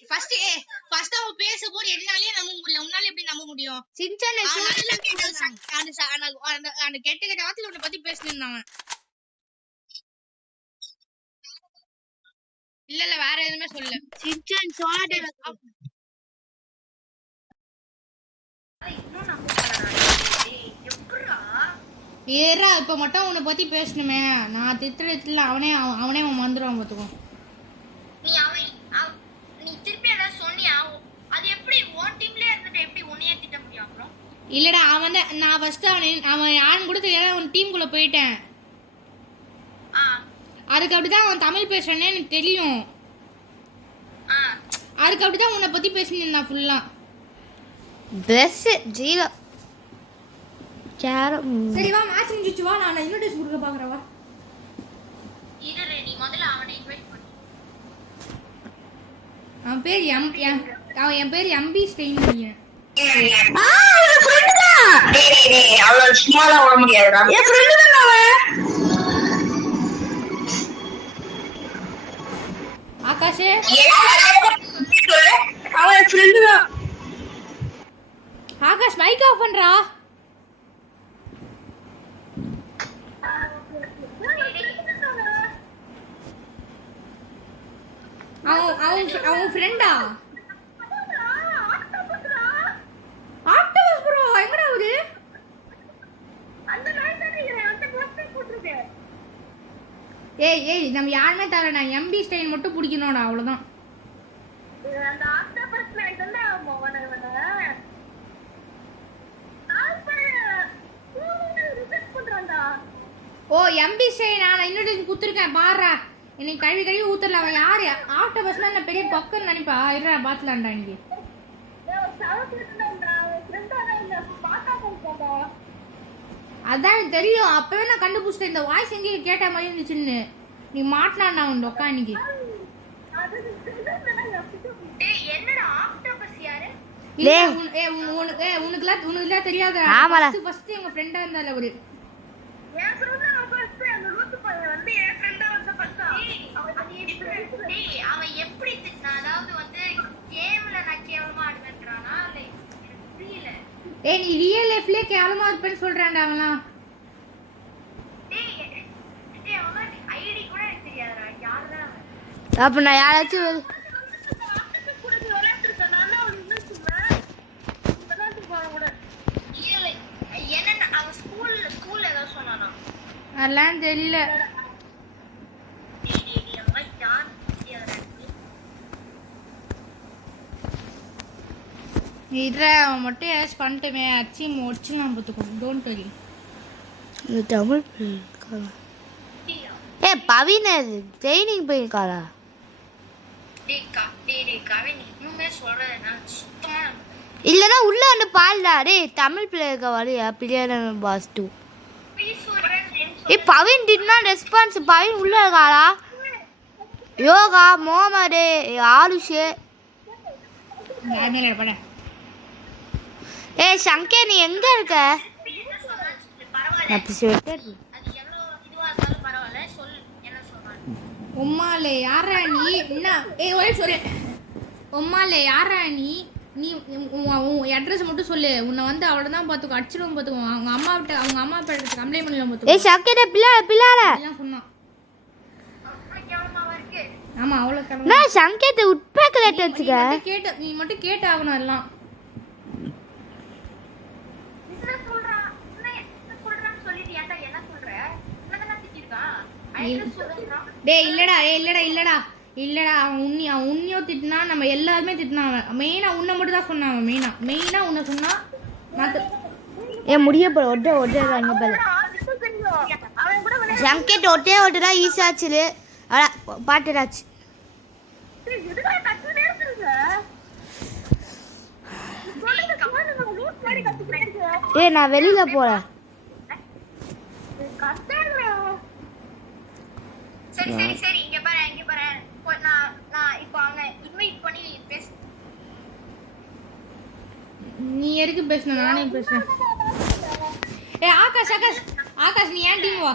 ஃபர்ஸ்ட் அவன் பேசும்போது என்னாலயே நம்ப முடியல. உன்னால எப்படி நம்ப முடியும்? சின்சானே அந்த கெட்ட வார்த்தையில உன்னை பத்தி பேசினிருந்தாங்க. இல்ல வேற எதுவுமே சொல்லல. சின்சான் சோடா ஏறா இப்ப மட்டும் உன்னை பத்தி பேசணுமே. நான் திட்டுறதுல அவனே அவன் வந்துருவான் பாத்துக்கோ. நீ திருப்பி ஏதாவது சொன்னியா? அது எப்படி உன் டீம்ல இருந்துட்டு எப்படி உன்னையே திட்ட முடியும்? அப்புறம் இல்லடா அவன் தான் நான் ஃபர்ஸ்ட் அவன் யாருன்னு கூட தெரியாத அவன் டீமுக்குள்ள போயிட்டேன். அதுக்கு அப்படிதான் அவன் தமிழ் பேசுறானே எனக்கு தெரியும். அதுக்கு அப்படிதான் உன்னை பத்தி பேசினிருந்தான் ஃபுல்லா. ட்ரெஸ் ஜீரோ சேரம். சரி வா மேட்ச் முடிஞ்சிச்சு வா நான் இன்விடேஷன் கொடுக்க பாக்குறேன் வா. இரு நீ முதல்ல அவனை இன்வைட் பண்ணு. அவன் பேர் என் பேர் எம்பி ஸ்டெயின் பையன். அவ்வளவு சும்மாலாம் ஓட முடியாதுடா. என் ஃப்ரெண்டு தான் ஆகாஷ் அவன் ஃப்ரெண்டு தான். ஆகாஷ் மைக் ஆஃப் பண்றா. அவன் ஃப்ரெண்டா? ஆக்டோபஸ் ப்ரோ எங்கடா அவரு? அந்த நாய் தானே அந்த கிளாஸ் போட்டுருக்கு. ஏய் நம்ம யாருமே தர நான் எம்பி ஸ்டைன் மட்டும் பிடிக்கணும்டா அவ்வளவுதான். அந்த ஆக்டோபஸ் நாய் தானே அவன ரிஜெக்ட் பண்றான்டா. ஓ எம்பி ஸ்டைன் நான் இன்விடேஷன் கொடுத்துருக்கேன் பாருடா. இன்னைக்கு கழுவி ஊத்தல. அவன் யாரு? ஆக்டோபஸ்னா என்ன பெரிய பக்கன்னு நினைப்பா? இருடா பாத்துலாம்டா இன்னைக்கு. அதான் தெரியும். அப்பவே நான் கண்டுபிடிச்சிட்டேன் இந்த வாய்ஸ் எங்கேயும் கேட்ட மாதிரி இருந்துச்சுன்னு. நீ மாட்டினா உன் டொக்கா இன்னைக்கு. உனக்குலாம் தெரியாத ஃபர்ஸ்ட் எங்க ஃப்ரெண்டா இருந்தால அவரு. அவன் எப்படி அதாவது வந்து கேம்ல நான் கேவலமா ஆடுவேன்றானா இல்ல எனக்கு புரியல. ஏய் நீ ரியல் லைஃப்லயே கேவலமா இருப்பேன்னு சொல்றான்டா அவன்லாம். டேய் அவன் ஐடி கூட எனக்கு தெரியாதுடா. யாரடா அப்ப நான் யாராச்சும் அதெல்லாம் தெரியல. இதுல அவன் மட்டும் ஏதாச்சும் பண்ணிட்டுமே அச்சி முடிச்சுலாம் பார்த்துக்கணும். Don't worry. Tamil Pavin training போயிருக்காரா? இல்லைன்னா உள்ள வந்து பால்டா. டே தமிழ் பிள்ளைங்க வரையா பிள்ளையான பாஸ் 2. Pavin did not response. Pavin உள்ள இருக்காரா? யோகா மோமடு ஆலுஷே சங்கே நீ எங்க இருக்க? உம்மாலே யாரா நீ? என்ன சொல்லு. உம்மாலே யாரா நீ? நீ உன் அட்ரஸ் மட்டும் சொல்லு. உன்னை வந்து அவ்வளோதான் பார்த்துக்கோ. அடிச்சிடும் பார்த்துக்கோ. அவங்க அம்மா கிட்ட கம்ப்ளைண்ட் பண்ணலாம் பார்த்துக்கோ. சங்கே பிள்ளால சொன்னான். ஆமா அவ்வளோ நான் சங்கேத்தை உட்பேக்கலேட் வச்சுக்க. நீ மட்டும் கேட்டு ஆகணும் எல்லாம். டேய் இல்லடா அவன் உன்னியோ திட்டினா நம்ம எல்லாருமே திட்டினான். மெயினா உன்னை மட்டும் தான் சொன்னான். மெயினா உன்னை சொன்னா முடிய போற ஒட்டே சங்கேட் ஒட்டே ஈஸியாச்சு. பாட்டுடாச்சு. நான் வெளியில போறேன். சரி இங்க பாரு நான் இப்போ அவனை இன்வைட் பண்ணி பேச. நீ எதுக்கு பேசணும்? நானே பேசுறேன். ஆகாஷ் நீ ஏன் டீம் வா.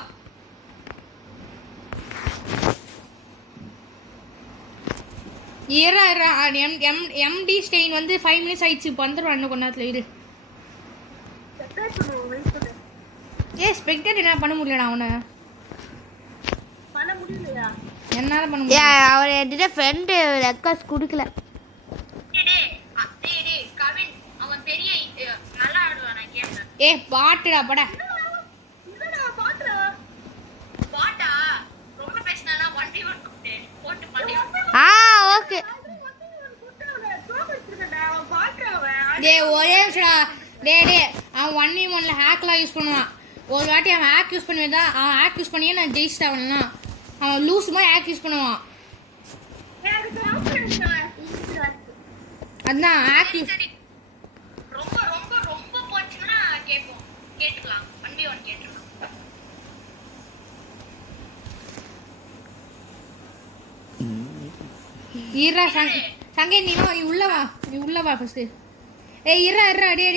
எம்டி ஸ்டெயின் வந்து 5 மினிட்ஸ் ஆயிடுச்சு. இப்போ வந்துடுவான் இன்னும் கொஞ்ச நேரத்தில். இரு. ஸ்பெக்டேட் என்ன பண்ண முடியலடா அவனை. என்னால பண்ண முடியல. அவர் என்கிட்ட ஃப்ரெண்டு ரெக்வஸ்ட் கொடுக்கல. கவின் அவன் பெரிய நல்லா ஆடுவானா கேம்ல. பாட்டுடா பட. பாட்டா ரொம்ப பேசினானா 1v1 போட்டு பண்ணி. ஓகே. ஒரே நிமிஷம் டே அவன் 1v1ல ஹேக்லாம் யூஸ் பண்ணுவான். ஒரு வாட்டி அவன் ஹேக் யூஸ் பண்ணி தான் அவன் ஹேக் யூஸ் பண்ணியே நான் ஜெயிச்சிட்டேன். அவனா அவன் லூஸ் மாதிரி ஹேக் யூஸ் பண்ணுவான். அதான் ஹேக் யூஸ் ரொம்ப ரொம்ப ரொம்ப போச்சுன்னா கேட்டுக்கலாம் 1v1 கேட்டுக்கலாம். ஈரா சங்கே நீ உள்ள வா ஃபர்ஸ்ட். ஏய் ஈரா டே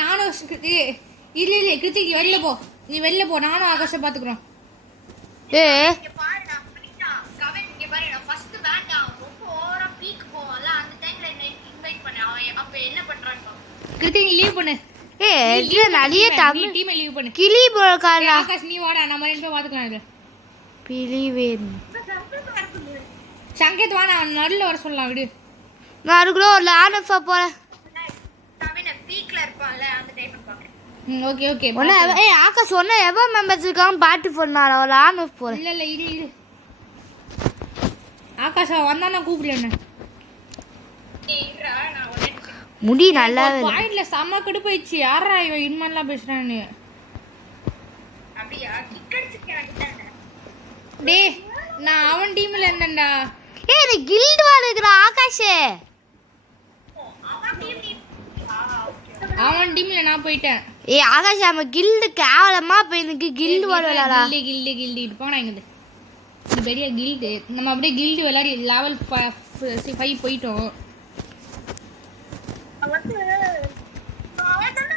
நானும் இல்ல கிருத்திக் நீ வெளில போ நானும் ஆகாஷை பாத்துக்கிறோம். இங்க பாரு நான் பண்ணிட்டா கவன் இங்க பாரு நான் ஃபர்ஸ்ட் வேண்டாம் ரொம்ப ஓவரா பீக் போவான்ல அந்த டைம்ல என்ன இன்வைட் பண்ண அவன் அப்ப என்ன பண்றான்னு பாப்போம். கிருத்திக் நீ லீவ் பண்ணு. இது நிறைய தமிழ் டீமை லீவ் பண்ணு. கிளி போலக்காரா ஆகாஷ் நீ வாடா நம்ம ரெண்டு பேரும் பாத்துக்கலாம். இது பிலிவேன் சங்கேத் வா நான் நடுல வர சொல்லலாம் விடு. நான் அதுக்குள்ள ஒரு லானஃபா போறேன். கவன் பீக்ல இருப்பான்ல அந்த டைம்ல பாக்குறேன். ஓகே ஏய் ஆகாஷ் சொன்ன எவ்வளோ மெம்பர்ஸ் இருக்காங்க பாட்டு போனால ஒரு லானஃப் போறேன். இல்ல இரு ஆகாஷ் வந்தா நான் கூப்பிடுறேன். ஏய்ரா நான் உடனே முடி நல்லா பாயிண்ட்ல செம்ம கடுப்பாயிடுச்சு. யாரா இவன் இன்மான்லாம் பேசுறான்னு. அப்படியே கிக் அடிச்சிட்டானே. டே நான் அவன் டீம்ல இருந்தேன்டா. ஏய் நீ கில்ட் வாழுகிற ஆகாஷ். அவன் டீம் நீ அவன் டீம்ல நான் போயிட்டேன். ஏய் ஆகாஷ் நம்ம கில்ட் கேவலமா போய் எனக்கு கில்ட் வாழலடா. கில்டு போனா இங்க இது பெரிய கில்டு. நம்ம அப்படியே கில்டு விளையாடி லெவல் 5 போயிட்டோம். வந்து அவன் தான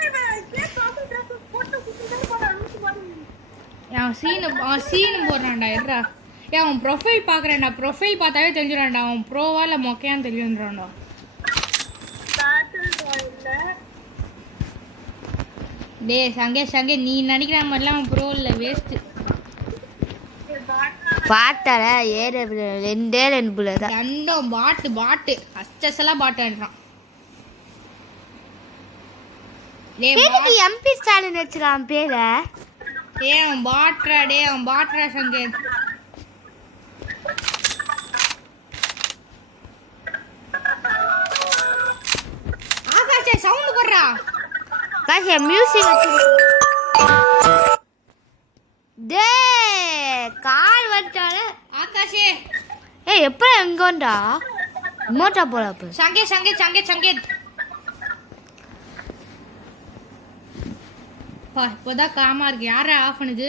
கேஸ் ஆபீஸ் போட்டு குடுத்துட்டு போறான். அவன் சீனு போடுறான்டா. இருடா அவன் ப்ரொஃபைல் பார்க்குறேன்டா. ப்ரொஃபைல் பார்த்தாவே தெரிஞ்சிடான்டா அவன் ப்ரோவா இல்லை மொக்கையான்னு தெரிஞ்சுன்றான்டா. டே சங்கே நீ நினைக்கிற மாதிரிலாம் அவன் ப்ரோ இல்லை வேஸ்ட்டு. பாட்டல ஏற ரெண்டு புள்ள தான் ரெண்டும் பாட்டு அச்சஸெல்லாம் பாட்டுன்றான். எதுக்கு எம்பி ஸ்டாலின் வச்சிருக்கான் பேர? அவன் பாட்ரா சங்கேத். ஆகாஷே சவுண்ட் போடுறா. காஷே மியூசிக் வச்சு டே கால் வந்துட்டால ஆகாஷே ஏய் எப்ப எங்க வந்தா மோட்டா போல அப்ப சங்கேத் இப்போதான் காமா இருக்கு. யாரா ஆஃப் பண்ணுது?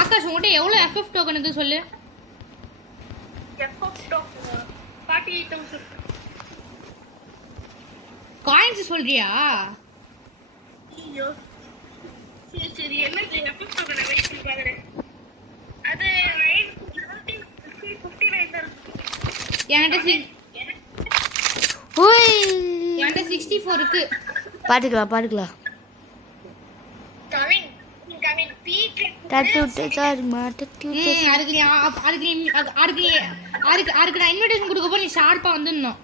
ஆகாஷ் உங்கள்கிட்ட எவ்வளோ FF டோக்கன் இருக்கு சொல்லு. காயின்ஸ் சொல்றியா? சரி என்ன எஃபெக்ட் டோக்கன் வெயிட் பண்ணி பாக்குறேன். அது 59 என்கிட்ட 64 இருக்கு. பாத்துக்கலாம் கவின் பீக் தட்டு விட்டு சார் மாட்டட்டு அதுக்கு நான் இன்விடேஷன் கொடுக்கப்போ நீ ஷார்ப்பா வந்துடணும்.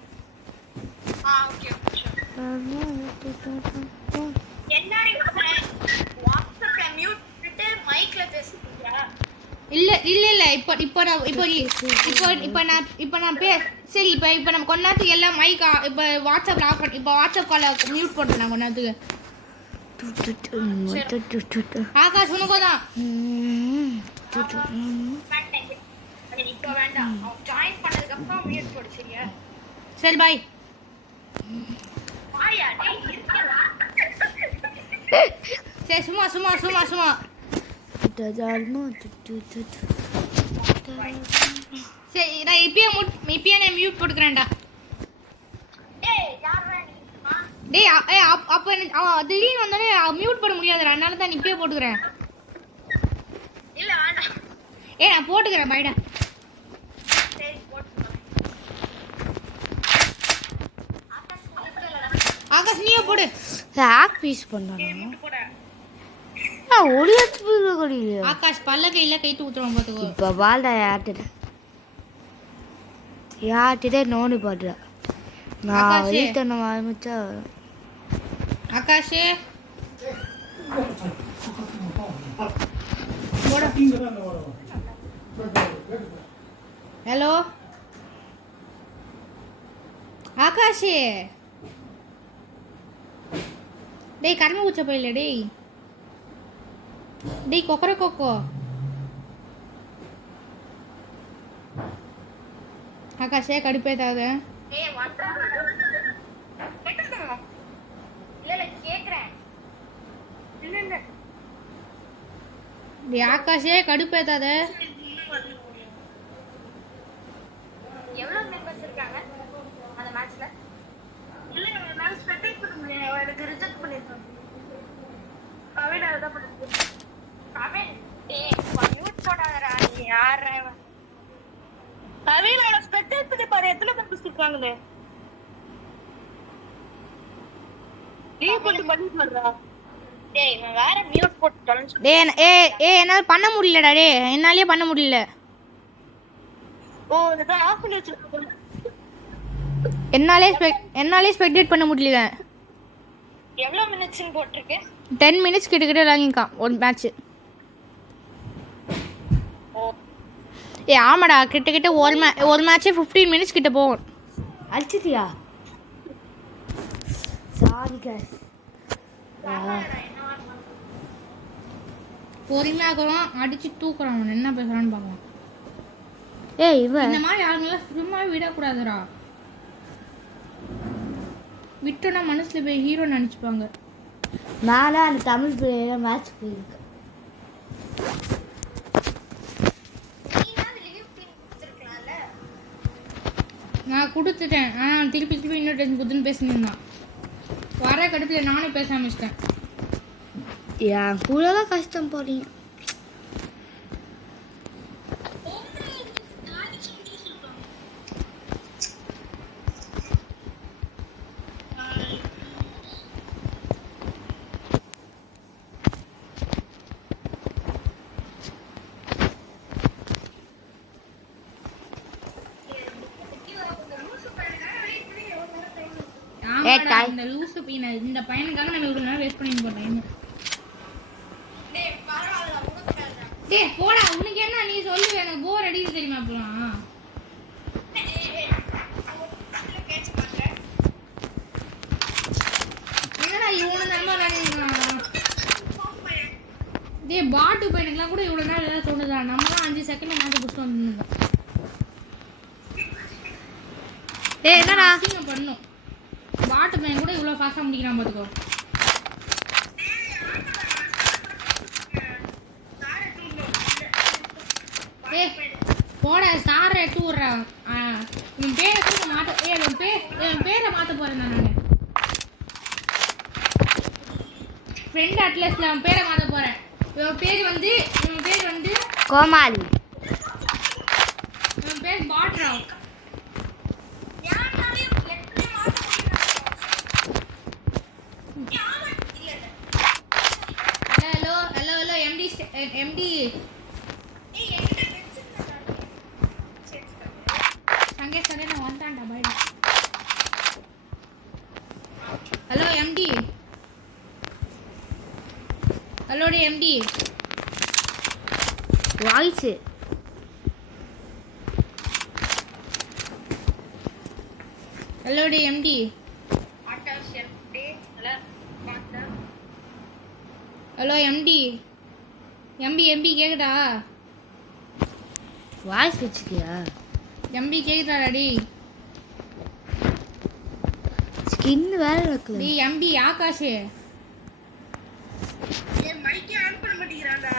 ஓகே எல்லாரும் வாட்ஸ்அப்ல மியூட் பண்ணிட்டு மைக்ல பேசுறீங்களா? இல்ல இப்போ நான் சரி இப்போ நம்ம கொஞ்ச நேரத்துக்கு எல்லாம் மைக் இப்போ வாட்ஸ்அப்ல ஆஃப் பண்ணி இப்போ வாட்ஸ்அப் காலை மியூட் போட்டேன் நான் கொஞ்ச நேரத்துக்கு. ஆகாஷ் உனக்கோதான். இப்போ வேண்டாம் அவன் ஜாயின் பண்ணதுக்கு அப்புறம் மியூட் போடு சரியா? சரி பாய். வாயா டேய் இருக்கடா. சரி சும்மா சரி நான் இப்பயே நான் மியூட் போட்டுக்கிறேன்டா. டேய் யாரா நீ? டேய் அப்போ அவன் திடீர்னு வந்தாலே மியூட் போட முடியாதுடா. அதனால தான் இப்பயே போட்டுக்கிறேன். இல்ல வேண்டாம். நான் போட்டுக்கிறேன் பாய்டா. சரி போட்டு ஆகாஷ் நீயே போடு. ஹேக் பீஸ் பண்ணானே போட ஒளியாச்சு போய் ஆகாஷ் பல்ல கையில கைட்டு ஊத்துறோம் பாத்துக்கோ. இப்போ வாழ்டா யார்கிட்ட நோனி பாடுறா. நான் வெளித்தனம் ஆரம்பிச்சா ஆகாஷே ஹலோ ஆகாஷே டேய் கர்ம ஊச்ச போயில டேய். டேய் கொக்கர கொக்கோ. ஆகாஷே கடுப்பேத்தாத. ஏய் வந்தா கேட்டா இல்ல கேக்குறேன். இல்ல டேய் ஆகாஷே கடுப்பேத்தாத. எவ்வளவு மெம்பர்ஸ் இருக்காங்க அந்த மேட்ச்ல? இல்ல நான் ஸ்பெக்டேட் பண்ண முடியல, எனக்கு ரிஜெக்ட் பண்ணிருக்காங்க. கவின் அத பண்ணிருக்காங்க. கவின் டேய் மியூட் போடாதடா, நீ யாரா? கவின் அத ஸ்பெக்டேட் பண்ணி பாரு எத்தனை மெம்பர்ஸ் இருக்காங்கன்னு. நீ கொஞ்சம் பண்ணி சொல்றா. டேய் இவன் வேற மியூட் போட்டு தொலைஞ்சு. டேய் என்னால பண்ண முடியலடா டேய். என்னாலயே பண்ண முடியல. ஓ இத ஆஃப் பண்ணி வச்சிருக்க. என்னாலே ஸ்பெக்டேட் பண்ண முடியல. எவ்வளவு மினிட்ஸ்னு போட்டுருக்கு? 10 minutes கிட்ட லாகின்காம் ஒரு மேட்ச். ஆமாடா கிட்ட ஒரு மேட்ச் 15 minutes கிட்ட போகும். அடிச்சிட்டியா? Sorry guys. பொறுமையாக்குறோம் அடிச்சு தூக்குறோம். அவன் என்ன பேசுறான்னு பார்க்கலாம். ஏய் இவ இந்த மாதிரி யாருங்களாம் சும்மா விடக்கூடாதுடா. விட்டோன்னா மனசுல போய் ஹீரோ நினைச்சுப்பாங்க. நானே அந்த தமிழ் பிளேயர் மேட்ச் போயிருக்கேன். நான் கொடுத்துட்டேன். ஆனால் திருப்பி இன்னொரு டைம் குத்துன்னு பேசினிருந்தான். வர கடுப்பில் நானே பேச ஆரம்பிச்சிட்டேன். என் கூடலாம் கஷ்டம் போறீங்க. ஆமாடா, இந்த லூசு பையனை இந்த பையனுக்காக நம்ம இவ்வளவு நேரம் வேஸ்ட் பண்ணிட்டு போட்டோம். டேய் போடா, உனக்கு என்ன நீ சொல்லு, எனக்கு போர் அடிக்குது தெரியுமா அப்பலாம். என்னடா இவனு நம்பர் டேய் பாட்டு பையனுக்குலாம் கூட இவ்வளவு நேரம் ஏதாவது தோணுதா? நம்மலாம் 5 செகண்ட்ல மேட்ச் புடிச்சு வந்துருந்தோம். டேய் என்னடா அசிங்கம் பண்ணும். பாட்டு பையன் கூட இவ்வளவு ஃபாஸ்டா முடிக்கிறான் பாத்துக்கோ. ஏய் போடா ஸ்டார் எடுத்து விடுறா. இவன் பேரை கூட மாத்த இவன் பேரை மாத்த போறேன் நான். ஃப்ரெண்ட் அட்லஸ்ல அவன் பேரை மாத்த போறேன். இவன் பேர் வந்து கோமாளி. இவன் பேர் பாட்ராவ். ஹலோ எம்டி சங்கே நான் வந்தான்டா bye. Hello MD voice hello MD hello MP கேக்குதா? வாய்ஸ் வச்சுக்கியா? எம்பி கேக்குதாடா டேய்? ஸ்கின் வேற இருக்குல. டேய் எம்பி ஆகாஷ் என் மைக்கே ஆன் பண்ண மாட்டேங்கறான்டா.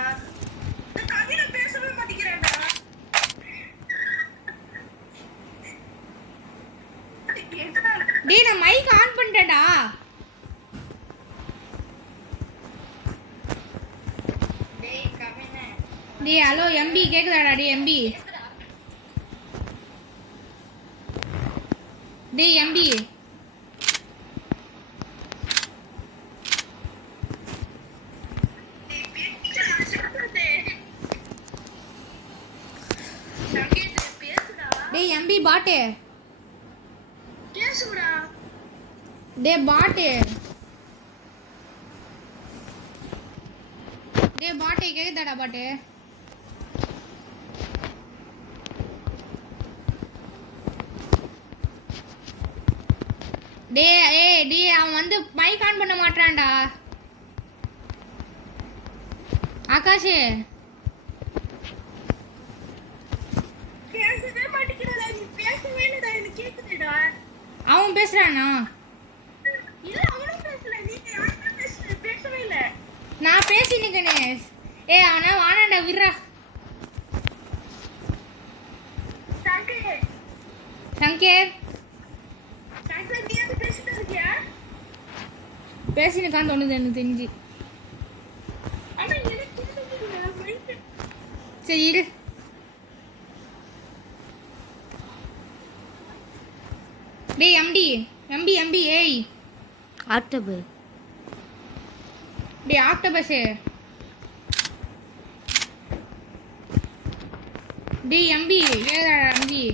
இந்த கவின பேசவே மாட்டேங்கறான்டா. டேய் நான் மைக் ஆன் பண்ணிட்டேன்டா. டேய் கவின டேய் ஹலோ எம்பி கேக்குதாடா டேய் எம்பி? டேய் எம்பி டேய் எம்பி பாட்டே பேசுடா. டேய் பாட்டே கேக்குதாடா பாட்டே? டேய் டேய் அவன் வந்து மைக் ஆன் பண்ண மாட்டான்டா. ஆகாஷ் பேசவே மாட்டேங்கிறடா, நீ பேசவே இல்லடா, எனக்கு கேக்குதுடா. அவன் பேசுறானா? இல்ல அவனும் பேசல, நீங்க யாரும் பேசவே இல்ல. நான் பேசினுக்கனே. அவனா வானாண்டா விட்றா. சங்கர் சங்கர் சங்கர் நீ வந்து பேசிட்டு இருக்கியா? பேசினுக்கான்னு தோணுது எனக்கு தெரிஞ்சு. ஆனா எனக்கு கேக்குதுடா. சரி இரு. டேய் எம்டி எம்பி எம்பி ஏய் ஆக்டோபர் டேய் ஆக்டோபஸ் டேய் எம்பி ஏடா எம்பி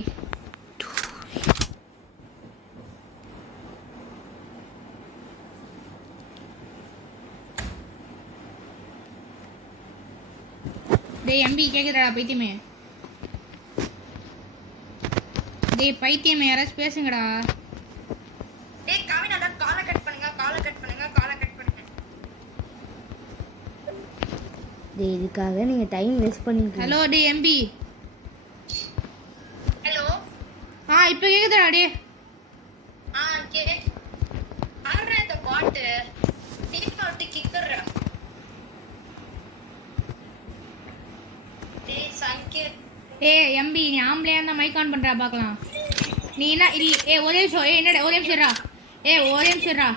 டேய் எம்பி கேக்குதாடா பைத்தியமே? டேய் பைத்தியமே யாராச்சும் பேசுங்கடா. டேய் கவின் அத காலை கட் பண்ணுங்க. டேய் இதுக்காக நீங்கள் டைம் வேஸ்ட் பண்ணிட்டு ஹலோ டேய் எம்பி. ஹலோ இப்போ கேக்குதாடா டேய்? கே ஆடுற இந்த பாட் டீம் அவுட் கிக்கர். டேய் சங்கர் எம்பி நீ ஆம்பளையா இருந்தா மைக் ஆன் பண்றா பார்க்கலாம். நீ என்ன இல்ல ஒரே நிமிஷம் என்னடா ஒரே நிமிஷம் இருடா. ஒரே நிமிஷம் இருடா.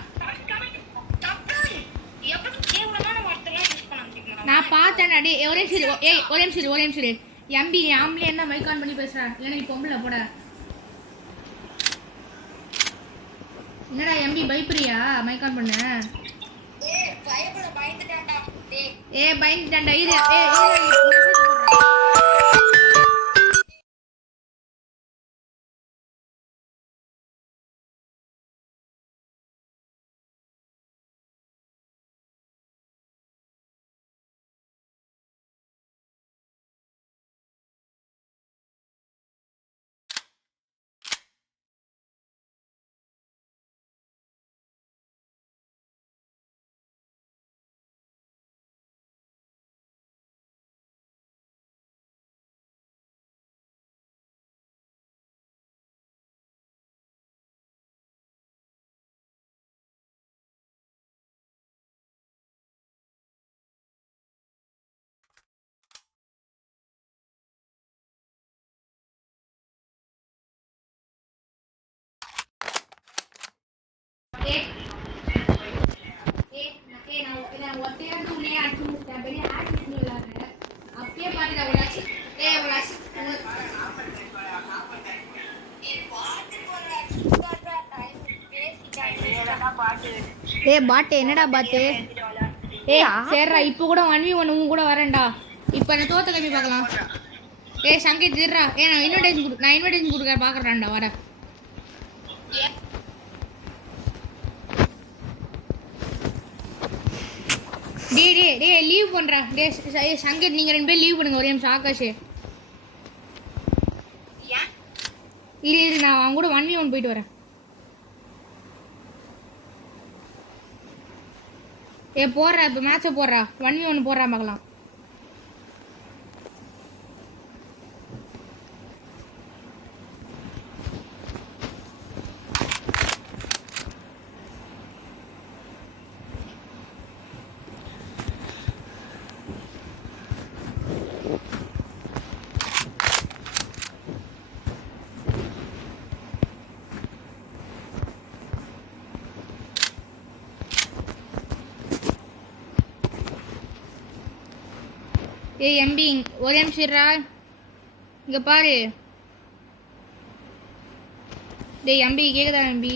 நான் பார்த்தேன்டா டேய் ஒரே நிமிஷம் ஒரே நிமிஷம் எம்பி நீ ஆம்பளையா இருந்தா மைக் ஆன் பண்ணி பேசுறா. இல்ல நீ பொம்பளை போட. என்னடா எம்பி பயப்படுறியா மைக் ஆன் பண்ண? பயந்துட்டான்டா இரு. மெசேஜ் போடுறேன். நான் ஒத்தையா உள்ளே அடிச்சு முடிச்சிட்டேன். பெரிய ஆக்டிங் விளையாடுறேன். அப்படியே பாத்துட்டா உலாச்சி உலாச்சி பாட்டு என்னடா பாட்டு? சரிடா இப்போ கூட 1v1 உன் கூட வரேன்டா. இப்போ நான் தோத்த கம்மி பார்க்கலாம். சங்கீத் இருடா. நான் இன்விடேஷன் கொடுக்க பார்க்குறேன்டா வர. டேய் லீவ் பண்றா. டேய் சங்கீத் நீங்க 2 பேரும் லீவ் பண்ணுங்க. ஒரே நிமிஷம் ஆகாஷ் இரு நான் அவங்க கூட 1v1 போயிட்டு வரேன். போடுறா இப்போ மேட்சை போடுறா. 1v1 போடுறா பார்க்கலாம். எம்பி ஒரே நிமிஷம் இருடா. இங்க பாரு. டேய் எம்பி கேக்குதா எம்பி?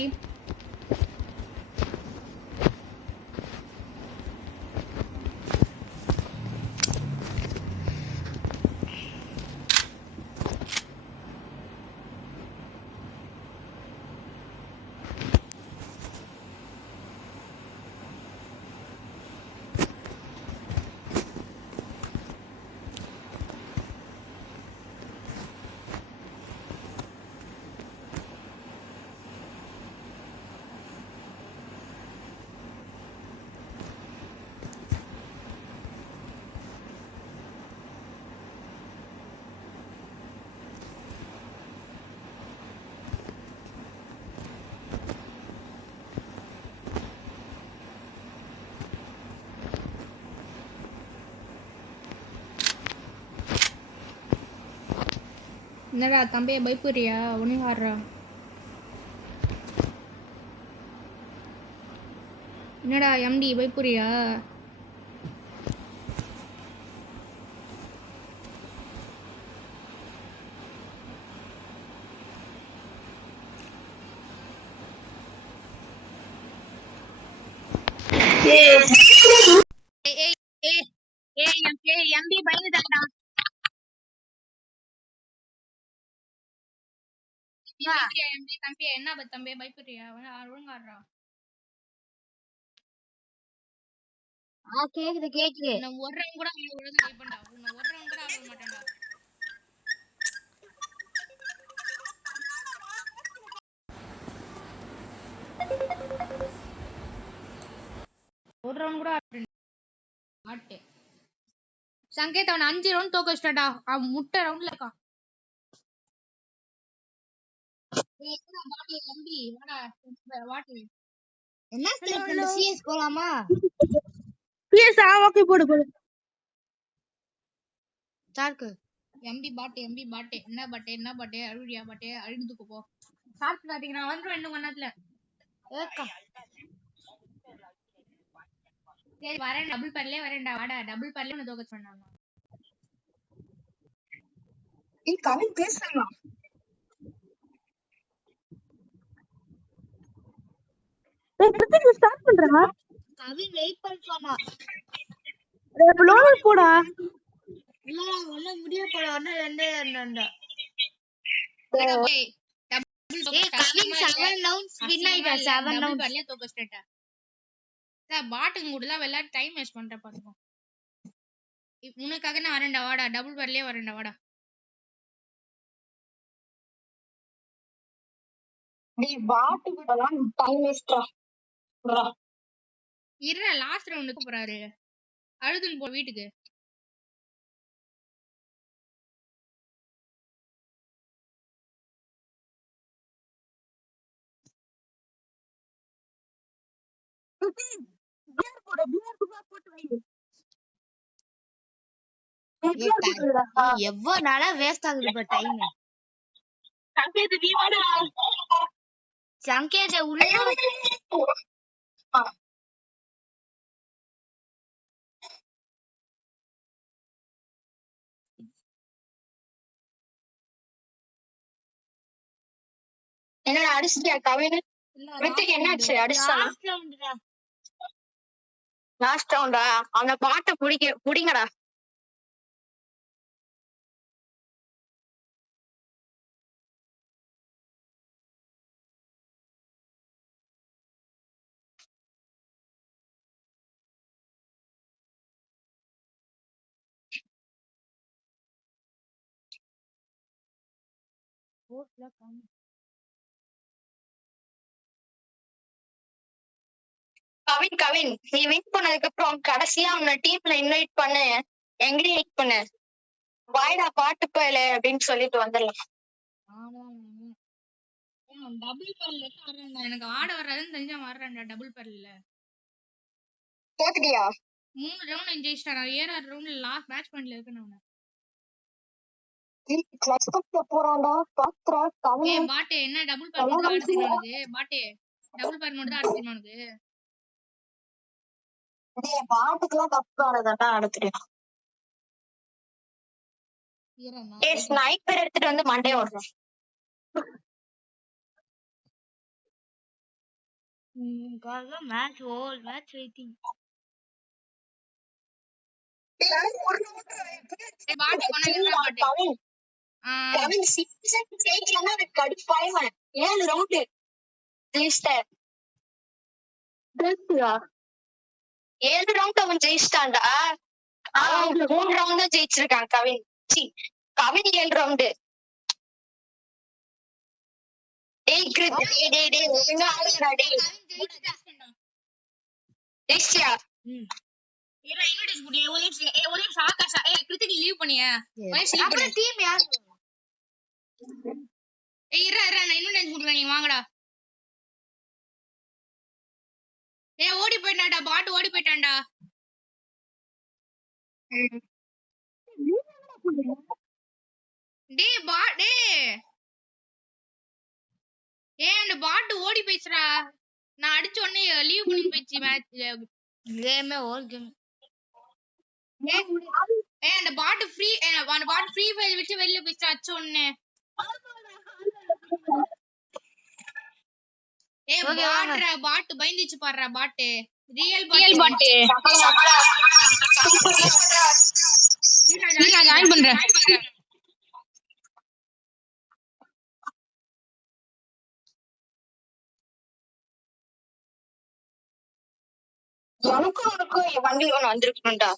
என்னடா தம்பியை பயப்படுறியா ஒன்று ஆடுறா என்னடா எம்டி பயப்படுறியா எம்டி பயந்துட்டாங்கடா எம்டி தம்பி என்ன தம்பி பயப்படுறியா ஒழுங்காடுறா கேக்குது நான் ஒரு ரவுண்ட் கூட அவன் ஒழுங்கா வைப்பேன்டா உன்னை ஒரு ரவுண்ட் கூட ஆட மாட்டேன்டா ஒரு ரவுண்ட் கூட ஆட்டு சங்கேத் அவன் 5 ரவுண்ட் தோக்க வச்சிட்டாடா அவன் முட்டை ரவுண்ட்ல இருக்கான் என்ன சிஎஸ் போலாமா ஓகே போடு போடு சார்க்கு எம்பி பாட்டு என்ன பாட்டு அழுடியா பாட்டு அழுதுக்கு போ சாப்பிட்டு பாத்தீங்கன்னா வந்துடும் 2 மணி நேரத்துல சரி வரேன் டபுள் பேர்லயே வரேன்டா வாடா டபுள் பேர்லயே உன்னை தோக்க சொன்னாங்க கவின் பேசலாம் ஸ்டார்ட் பண்றா கவின் வெயிட் பண்ணுவாமா போடா இல்ல ஒண்ணு முடிய போல ஒண்ணு ரெண்டே ரெண்டா கவின் 7 ரவுண்ட்ஸ் வின் ஆயிட்டா 7 ரவுண்ட்ஸ் பேர்லயே தோக்க ஸ்டேட்டா பாட்டுங்க கூடலாம் விளையாட டைம் வேஸ்ட் பண்ற பாருங்க உனக்காக நான் வரேன்டா வாடா டபுள் பேர்லயே வரேன்டா வாடா நீ பாட்டு கூடலாம் டைம் வேஸ்ட்ரா இருடா லாஸ்ட் ரவுண்டுக்கு போறாரு அழுதுன்னு போ வீட்டுக்கு எவ்வளவு நாளா வேஸ்ட் ஆகுது இப்ப டைம் சங்கேத உள்ள என்னடா அடிச்சிட்டியா கவின் வித்துக்கு என்னாச்சு அடிச்சானா லாஸ்ட் ரவுண்டா அந்த பாட்டை புடிங்கடா கவின் நீ வின் பண்ணதுக்கு அப்புறம் கடைசியா அவன டீம்ல இன்வைட் பண்ணு எங்களையும் இன்வைட் பண்ணு வாய்டா பாட்டு போயல அப்படின்னு சொல்லிட்டு வந்துடலாம் டபுள் பேர்ல வரேன்டா எனக்கு ஆட வராதுன்னு தெரிஞ்சா வர்றேன்டா டபுள் பேர்ல தோத்துட்டியா 3 ரவுண்ட் ஜெயிச்சிட்டான் நான் 7 ரவுண்ட்ல லாஸ்ட் மேட்ச் பாயிண்ட்ல இருக்கேன் நான் போறான்டா பாத்ரா கவின் பாட்டு என்ன டபுள் பேர் மட்டும் ஆட தெரியும் உனக்கு பாட்டு டபுள் பேர் மட்டும் ஆட தெரியும் உனக்கு பாட்டுக்கெல்லாம் தப்பு ஆனதாண்டா ஆட தெரியும் ஸ்னைப்பர் எடுத்துட்டு வந்து மண்டே ஓடுறேன் மேட்ச் ஓல் மேட்ச் வெயிட்டிங் கடுப்பாயவன் 7 ரவுண்டு 7 ரவுண்ட் அவன் ஜெயிச்சிட்டான்டா அவன் 3 ரவுண்ட் தான் ஜெயிச்சிருக்கான் கவின் கவின் 7 ரவுண்டு ஒழுங்கா ஆளுங்கடா ஜெயிச்சியா லீவ் பண்ணியா டீம் யார் நீங்க வாங்கடா ஓடி போயிட்டான்டா பாட்டு ஓடி போயிட்டான்டா அந்த பாட் ஓடி போயிச்சுடா. நான் அடிச்ச உடனே லீவ் பண்ணி போயிடுச்சு மேட்ச் கேமே ஓல் கேம். அந்த பாட் ஃப்ரீ ஃபயர் விட்டு வெளிய போயிடுச்சு அடிச்ச உடனே. பாட் பயந்துச்சு பாடுறா பாட். ரியல் பாட். நான் ஜாயின் பண்றேன். எனக்கும் வண்டி ஒன்று வந்திருக்கணும்டா.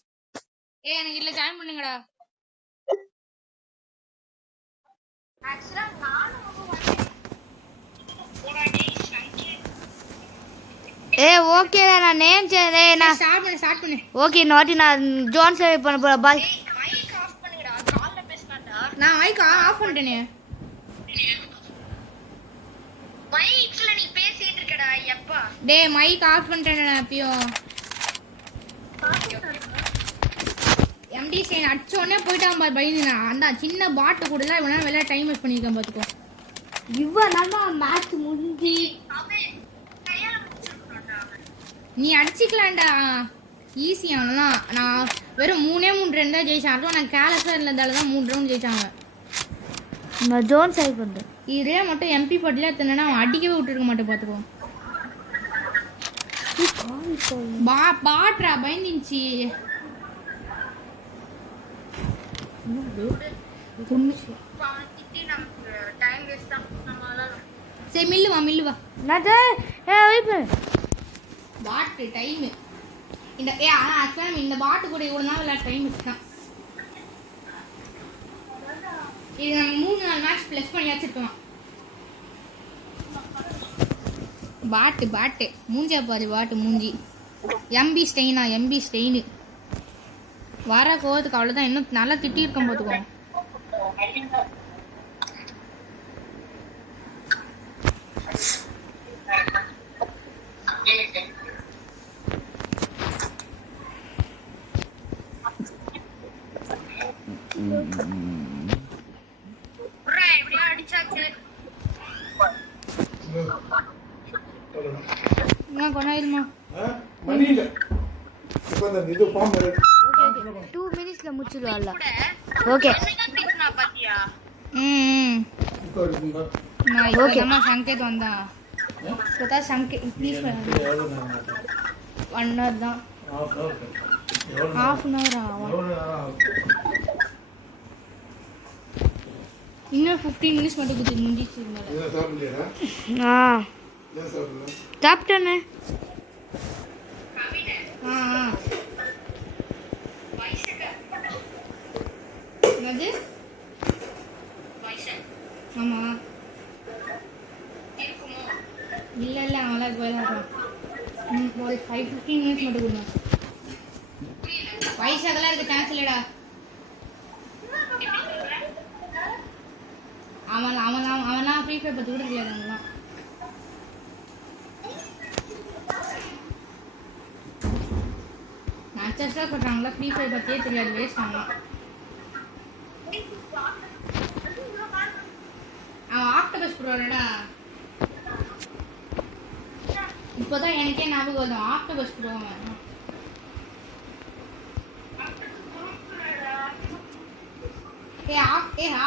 எனக்கு இல்ல ஜாயின் பண்ணுங்கடா. ஆக்சுவலா நானும் ஓகே நான் நேம் நான் ஸ்டார்ட் பண்ணு. ஓகே நாட்டி நான் ஜோன் சேவ் பண்ண போறேன். பாய். மைக் ஆஃப் பண்ணுடா. கால்ல பேசலாம்டா. நான் மைக் ஆஃப் பண்ணிட்டேனே. மைக்ல நீ பேசிட்டு இருக்கடா. எப்பா டேய் மைக் ஆஃப் பண்ணிட்டேனே அப்பயும். எம்டி சேன் அடிச்ச உடனே போயிட்டான் பாரு பயந்து. அந்த சின்ன பாட்டு கூட தான் இவனால வெளிய டைம் வேஸ்ட் பண்ணிருக்கேன் பாத்துக்கோ. இவன் நல்லா மேட்ச் முடிஞ்சு அவன் கையால முடிச்சிருக்கணும்டா. அவன் நீ அடிச்சிக்கலாம்டா ஈஸியானலாம். நான் வெறும் 3 ரவுண்ட் தான் ஜெயிச்சேன். அதுவும் நான் கேலஸா இருந்ததால தான் 3 ரவுண்ட் ஜெயிச்சாங்க. நான் ஜோன் சேவ் பண்றேன். இதே மட்டும் எம்பி பட்டில எத்தனைனா அவன் அடிக்கவே விட்டுருக்க மாட்டேன் பாத்துக்கோ. பாட்ரா பயந்துச்சு. அவன் திட்டி நமக்கு டைம் வேஸ்ட் தான். நம்மளால சரி மில்லு வா. நான் வெயிட் பண்ணு. பாட்டு டைம் இந்த ஆக்சுவலாக இந்த பாட்டு கூட இவ்வளோ நாள் விளையாட டைம் வச்சுதான். இது நம்ம 3-4 மேட்ச் ப்ளஸ் பண்ணி வச்சுருக்கலாம். பாட்டு மூஞ்சா பாரு. பாட்டு மூஞ்சி எம்பி ஸ்டெயின் வர கோவத்துக்கு அவ்வளோதான். இன்னும் நல்லா திட்டிருக்கோம் பார்த்துக்கோ. எப்படியா அடிச்சாச்சு. கொண்டாயிருமா மணி இல்லை இப்போ அந்த இது ஃபார்ம் 2 மினிட்ஸ்ல முடிச்சிடுவாள்ல. கூட ஓகே என்னதான் பேசினா பாத்தியா? இப்போ இருக்குங்களா நான் இப்போ சங்கேத் வந்தா இப்போ சங்கேத் ப்ளீஸ் 1 hour தான். half an hour ஆகும். இன்னும் 15 மினிட்ஸ் மட்டும் கொடுத்து முடிஞ்சிச்சு. சாப்பிட்டேன்னு என்னது? ஆமா இல்லை அவங்களாம் போயிடலாம். ஒரு 5-15 மினிட்ஸ் மட்டும் கொடுங்க. வயசாகலாம் இருக்க சான்ஸ் இல்லைடா. அவன்லாம் ஃப்ரீ ஃபயர் பற்றி கூட தெரியாது. அவங்களாம் நேச்சர்ஸாக சொல்கிறாங்களா ஃப்ரீ ஃபயர் பற்றியே தெரியாது. வேஸ்ட் ஆகலாம். அவன் ஆக்டோபஸ் ப்ரோடா. இப்போதான் எனக்கே ஞாபகம் வரும் ஆக்டோபஸ் ப்ரோ.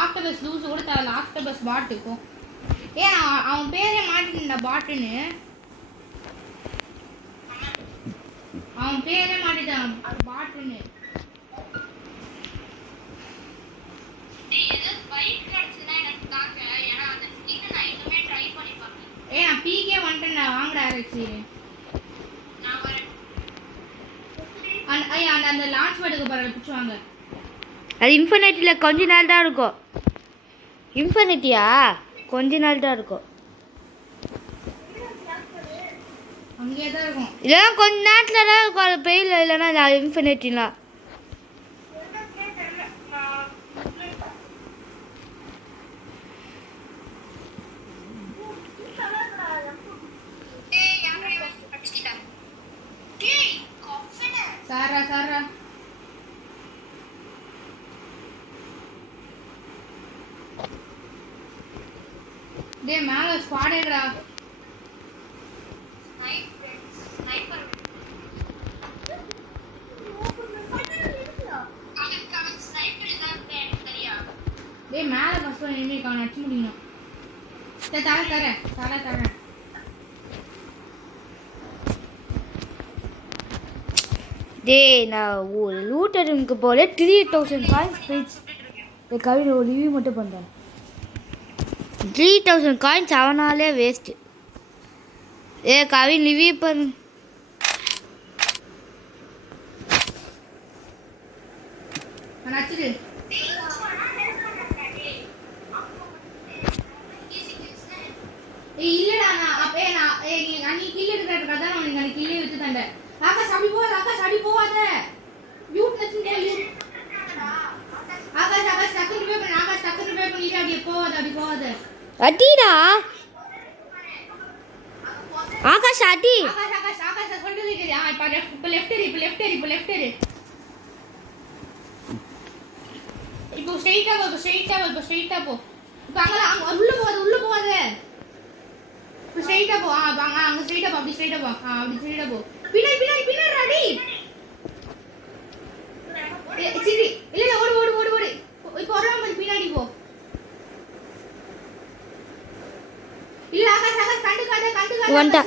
ஆக்டோபஸ் லூஸ் கூட தேவையில்ல. ஆக்டோபஸ் பாட்டு இருக்கும். அவன் பேரே மாட்டினா பாட்டுன்னு. அவன் பேரே மாட்டிட்டான் பாட்டுன்னு. நான் பீக்கே வந்துட்டேன்டா. வாங்கடா ஆரச்சு. அந்த லான்ச் பேடுக்கு போகிற பிடிச்சி வாங்க. அது இன்ஃபினிட்டியில் கொஞ்ச நாள் தான் இருக்கும். இன்ஃபினிட்டியா கொஞ்ச நாள் தான் இருக்கும். அங்கேயே தான் இருக்கும். இல்லைன்னா கொஞ்ச நேரத்தில் தான் இருக்கும். அது பெயில் இல்லைன்னா இன்ஃபினிட்டிலாம். சாரா டேய் மேல ஸ்குவாடேடா. ஸ்னைப்பர் அவன் ஸ்னைப்பர் தான் எனக்கு தெரியும். டேய் மேல ஃபர்ஸ்ட் ஒன் எனிமி காண அடிச்சு முடியணும். தர. டேய் நான் ஒரு லூட்டர் ரூமுக்கு போல 3000 காயின்ஸ் போயிடுச்சு. கவிதை ஒரு ரிவ்யூ மட்டும் பண்ணுறேன். 3000 காயின்ஸ் அவனாலே வேஸ்ட்டு. கவின் ரிவ்யூ பண்ணு. நான் அடிச்சிடு. இல்லடா நான் நீ கில் எடுக்கறதுக்கு அதான் நான் உனக்கு கில்லே விட்டு தந்தேன். ஆகாஷ் அப்படி போவாத. மியூட் நச்சின் போய். ஆகாஷ் டக்குனு ரிவைவ் பண்ணிடு. அப்படி போவாத. அடிடா ஆகாஷ் அடி. ஆகாஷ் சொல்றது கேளு. இப்ப லெஃப்ட் ஏறு. இப்போ ஸ்ட்ரைட்டா போ. இப்ப அங்க உள்ள போவாத. இப்ப ஸ்ட்ரைட்டா போ. அங்க ஸ்ட்ரைட்டா போ. அப்படி ஸ்ட்ரைட்டா போ. பின்னாடி அடி. சரி இல்ல ஓடு. இப்போ வரலாம் பாரு பின்னாடி போ. இல்ல ஆகாஷ் கண்டுக்காத. வந்துட்டா.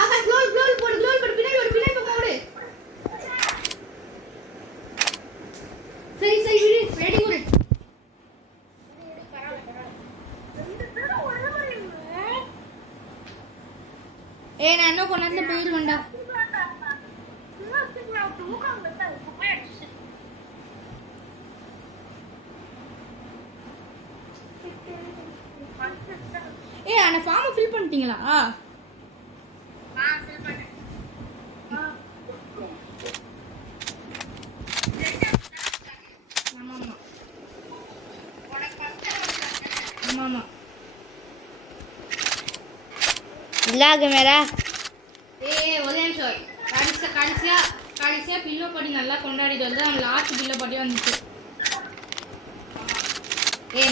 ஆகாஷ் க்ளோல் போடு. பின்னாடி ஓடு. சரி விடு. ரெடி குடு. நான் என்ன கொண்டாந்து போயிருவேன்டா. அந்த ஃபார்மை ஃபில் பண்ணிட்டீங்களா? ஆமா இல்லாக மேரா. ஒரே நிமிஷம். கடைசியா பில்லோ படி நல்லா கொண்டாடிட்டு வந்து அவன் லாஸ்ட் பில்லோ படி வந்துச்சு.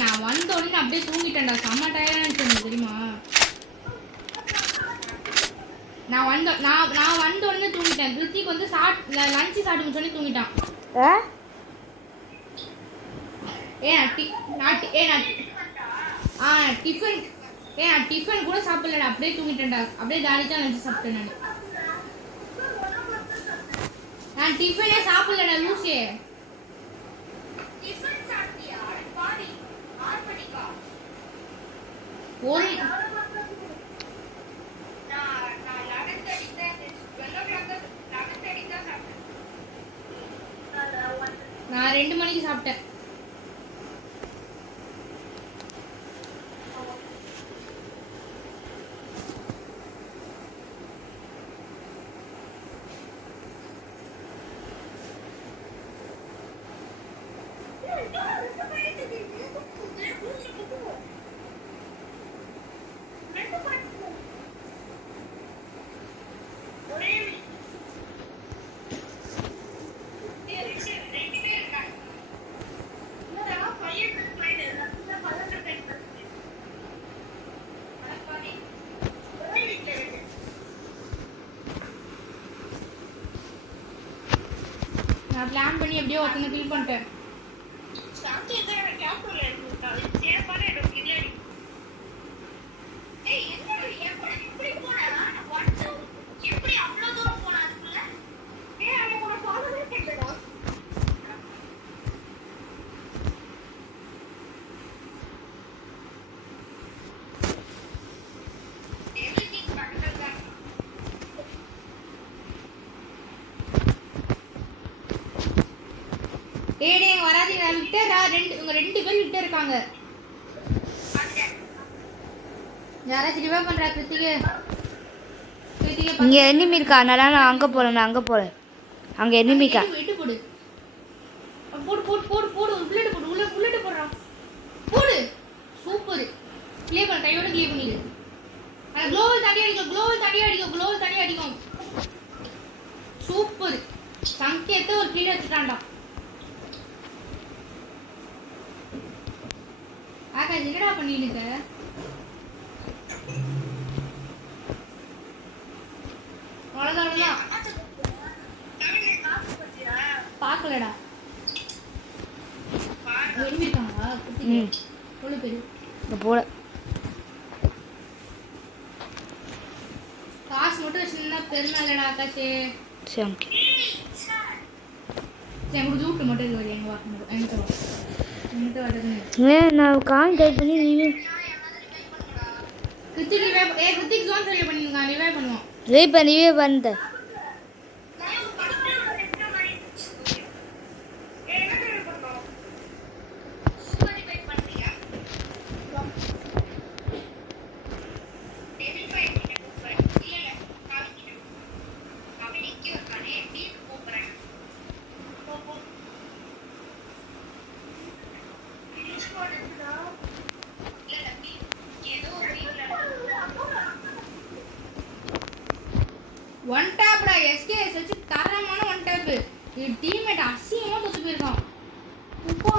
நான் வந்த உடனே அப்படியே தூங்கிட்டேன்டா. செம்ம டயர்டா இருந்துச்சு தெரியுமா? நான் வந்த உடனே தூங்கிட்டேன். கிருத்திக் வந்து லஞ்ச் சாப்பிட்டு சொல்லி தூங்கிட்டான். நான் டிஃபன் கூட சாப்பிடலடா. அப்படியே தூங்கிட்டேன்டா. அப்படியே டைரக்டா லஞ்ச் சாப்பிட்டேன். நான் டிஃபனே சாப்பிடலடா லூசே. ஒரு நான் 2 மணிக்கு சாப்பிட்டேன். நான் பிளான் பண்ணி எப்படியோ ஒருத்தனை கில் பண்ணிட்டேன். வராதீங்க விட்டா. இவங்க 2 பேர் விட்டு இருக்காங்க. யாராச்சும் ரிவைவ் பண்றா? கிருத்திகே இங்கே எனிமி இருக்கா? நான் அங்கே போகிறேன். அங்கே எனிமி இருக்கா? விட்டு போடு. புல்லட் போடு. உள்ள புல்லட் போடுறா. போடு. சூப்பர். ப்ளே பண்ண டையோட ப்ளே பண்ணிடு. அந்த குளோவல் தண்ணி அடிக்கும். சூப்பர். சங்கேத்த ஒரு கில் எடுத்துட்டான்டா. ஆகாஷ் என்னடா பண்ணிட்டு இருக்க? அவ்வளவுதான். பார்க்கலடா. எலும்பி இருக்காங்களா? எவ்வளவு பேரு? போல காசு மட்டும் வச்சிருந்தா பெருமை இல்லடா ஆகாஷே. சரி ஓகே. சரி உங்களுக்கு ஜூட்டு மட்டும் இது வரையும் எங்க வாங்க என்கிட்ட வா. என்கிட்ட வரதுன்னு நான் கால் டைப் பண்ணி நீ கிருத்திக் கிருத்திக் ஜோன் சர்வே பண்ணிருக்கான். ரிவைவ் பண்ணுவான். நீவே பண்ண ஒன் டேப்டா எஸ்கேஎஸ் வச்சு தரமான ஒன் டேப். இது டீம்மேட் அசிங்கமா தோத்து போயிருக்கான். அப்பா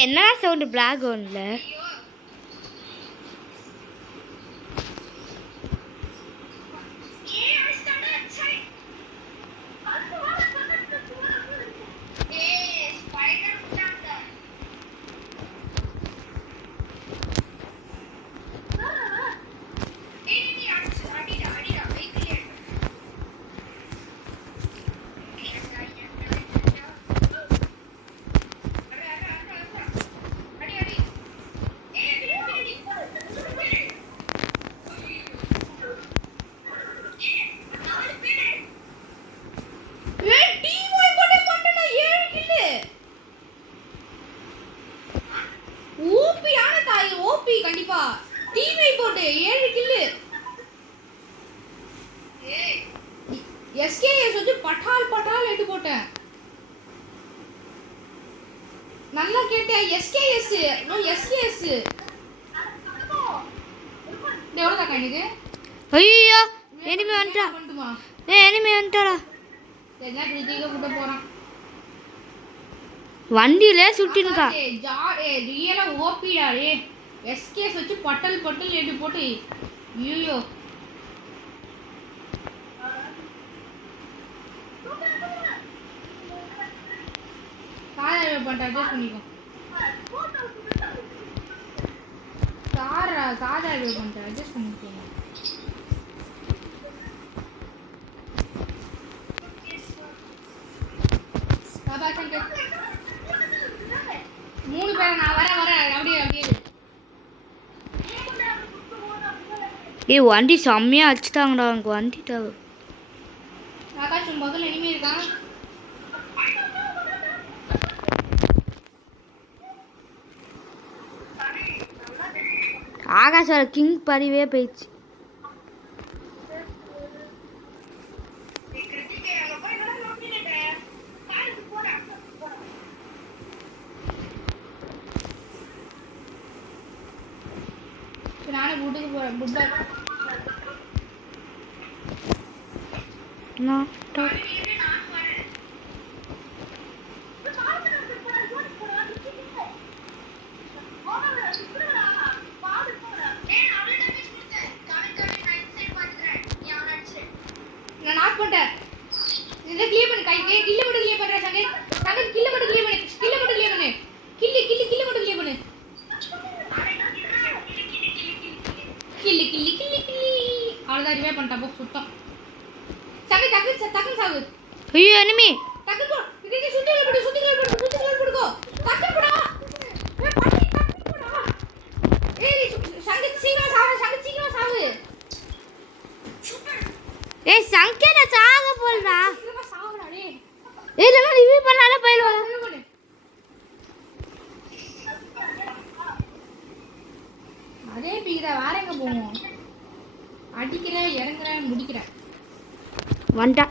என்ன சவுண்ட் பிளாக் ஒன்ல கண்டிப்பா டீமை போட்டு 7 கில்லு. எஸ்கேஎஸ் வச்சு பட்டால் எடுத்து போட்டேன். நல்லா கேட்டியா? எஸ்கேஎஸ் எவ்வளவு தான் எனக்கு? ஐயோ எனிமே வந்துட்டா. எனிமே வந்துட்டாடா. என்ன கிருத்திக கூட்ட போறான். வண்டியில சுட்டினுக்கா. ரியலா ஓபிடா டே. எஸ்கேஎஸ் வச்சு பட்டல் எடுத்து போட்டு ஐயோ காரை பண்ணிட்டு அட்ஜஸ்ட் பண்ணிக்கோ. காரை பண்ணிட்டு அட்ஜஸ்ட் பண்ணிக்கோ. பாபா சங்கர் 3 பேர் நான் வரேன் அப்படியே வண்டி செம்மையா அடிச்சுட்டாங்கடா. எனக்கு வண்டி தேவை. ஆகாஷ் உன் பக்கத்துல இனிமே இருக்கான். ஆகாஷோட கிங் பறிவே போயிடுச்சு. நானும் வீட்டுக்கு போறேன். Good bye. நான் நாக் பண்ணிட்டேன். இத கிளியர் பண்ணு. கில்ல மட்டும் கிளியர் பண்றேன். சங்கர் கில்ல மட்டும் கிளியர் பண்ணு. கில்ல மட்டும் கிளியர் பண்ணு. அவ்வளோதான் ரிவே பண்ணிட்டா போ சுத்தம். டக்கு சாவு. ஐயோ எனிமி. டக்கு போ. இதுக்கு சுத்தில போடுகோ. டக்கு போடா. டக்கு போடா. ஏய் சங்கத் சீக்கிரம் சாவு. ஏய் சங்கேன சாக போல்டா. சீக்கிரமா சாவுடா டேய். ஏய் இல்ல ரிவ்யூ பண்ணால போயிடுவாங்க. அதே பீடா வேற எங்க போவோம்? அடிக்கிறேன் இறங்குறேன் முடிக்கிறேன். வந்துட்டா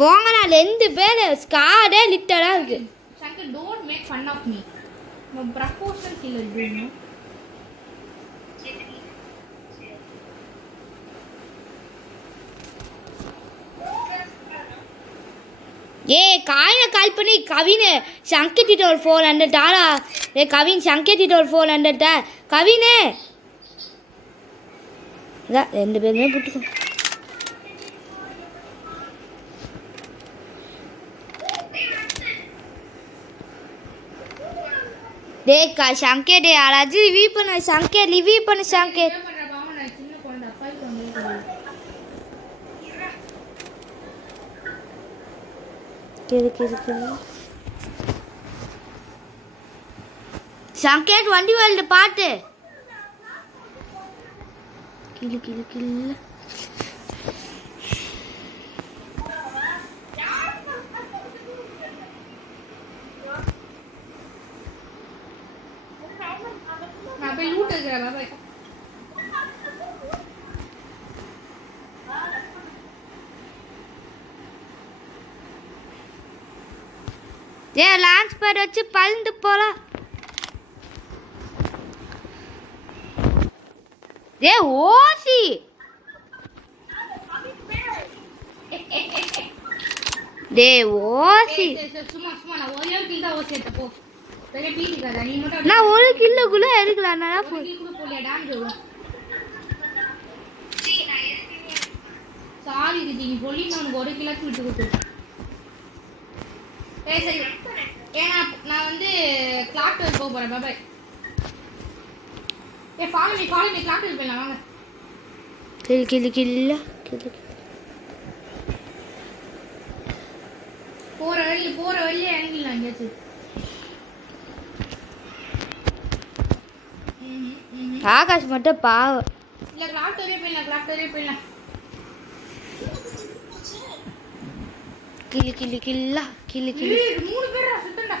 போங்கடா 2 பேர் ஸ்காடே லிட்டரா இருக்கு. Shankar, don't make fun of me. I'm a professional killer, do you know? ஏய் காயினை கால் பண்ணி கவின் சங்கத்திட்ட ஒரு 400 டாலா. ஏய் கவின் சங்கத்திட்ட ஒரு 400 டா. கவினே இதா 2 பேருமே புட்டுக்கோ. டேய் சங்கேட் யாராவது ரிவ்யூ பண்ணு. சங்கேட் ரிவ்யூ பண்ணு. சங்கேட் என்ன பண்ற பாமா? நான் சின்ன குழந்தை அப்பாவுக்கு வந்து சங்கேட் வண்டி வேல்டு பாட்டு கிளு கிளு கிளு. நான் போய் லூட் எடுக்கிறேன். பாபாய் ஏய் லான்ச் பேட் வச்சு பல்ந்து போலாம். ஏய் ஓசி டேய் ஓசி சும்மா சும்மா நான் ஒரே ஒரு கில் தான் ஓசி எடுத்த போ. பெரிய பீடி காதா நீ மட்டும் நான் 1 கிலோக்குள்ள எடுக்கலாம். நான் ஒரு கில் கூட போலியா டான்ஸ் ஆகும். சாரி திதி நீ சொல்லி நான் உனக்கு 1 கிலோ விட்டு கொடுத்துட்டேன். ஏய் சரி ஏன்னா நான் வந்து கிளாக் டவர் போக போறேன். பாய் ஏய் ஃபாலோ மீ கிளாக் டவர் போலாம் வாங்க. கில் கில் கில்ல கில் போற வழியே இறங்கிடலாம் எங்கேயாச்சும். ஆகாஷ் மட்டும் பாவம். இல்ல கிளாக் டவரே போயிடலாம். கில் கில் கில்ல கில் கில். 3 பேரா சுத்தண்டா.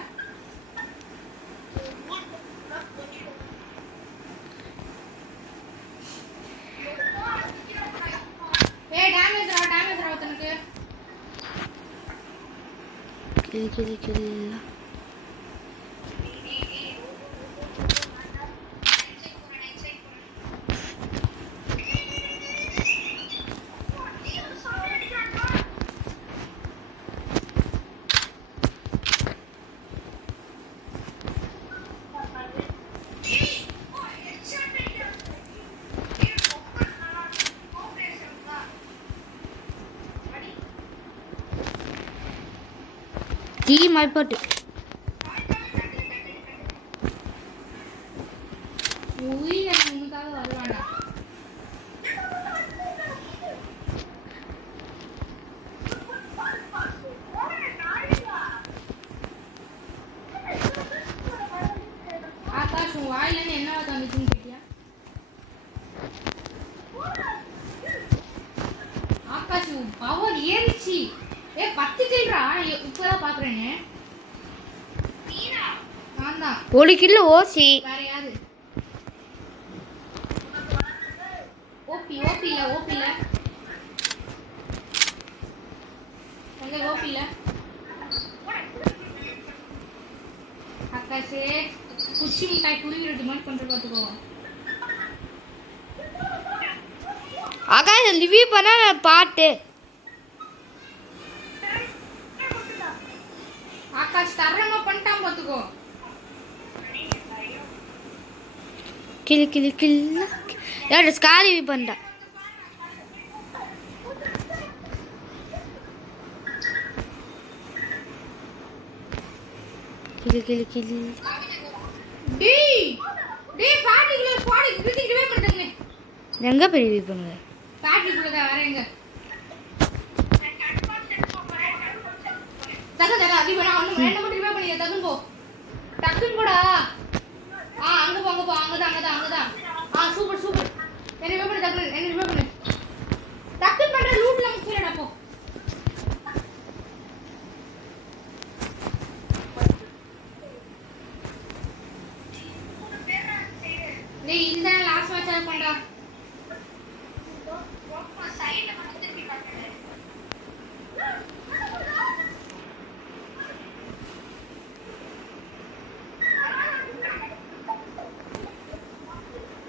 ஏய் டேமேஜ் ரா தனக்கு. கில் கில் கில்ல. கீ மைப்பட்டு உயிர் எனக்கு உனக்காக வருவாடா. ஆகாஷ் உன் வாயிலேருந்து என்னவா தந்துச்சுன்னு கேட்டியா? ஆகாஷ் உன் பவர் ஏறிச்சு. 10 கில்ரா இப்பதான் பாக்குறேன்னு. நான் தான் 1 கிலோ ஓசி. வேற யாரு? ஓபி இல்ல எங்க ஓபி இல்ல ஆகாஷே குச்சி மிட்டாய் குடிக்கிறது மாதிரி பண்ற பாத்துக்கோ. ஆகாஷ் ரிவ்யூ பண்ண பாட்டு. ஆகாஷ் தரமா பண்ணிட்டான் பாத்துக்கோ. கிளி கிளி கில்ல யாரு ஸ்கார் ரிவ்யூ பண்ணா. கிளி கிளி கிளி. டேய் 40 கிலோ ஸ்குவாட் கிரிக்கெட் ரிவே பண்ணிட்டேங்க. எங்க போய் ரிவ்யூ பண்ணுங்க? ஃபேக்டரி குள்ள தான் வேற எங்க? தக அடி வேணா ஒண்ணு ரெண்டு மட்டும் ரிவே பண்ணியா தகுன் போ. டக்குன் போடா. அங்க போ அங்கதான். சூப்பர். என்ன ரிவே பண்ணு டக்குன் என்ன ரிவே பண்ணு. டக்குன் பண்ற லூட்ல முக்கியடா போ. மேட்ச் ஆயிருக்கோம்டா. சைடுல மட்டும் திருப்பி பார்க்கறேன்.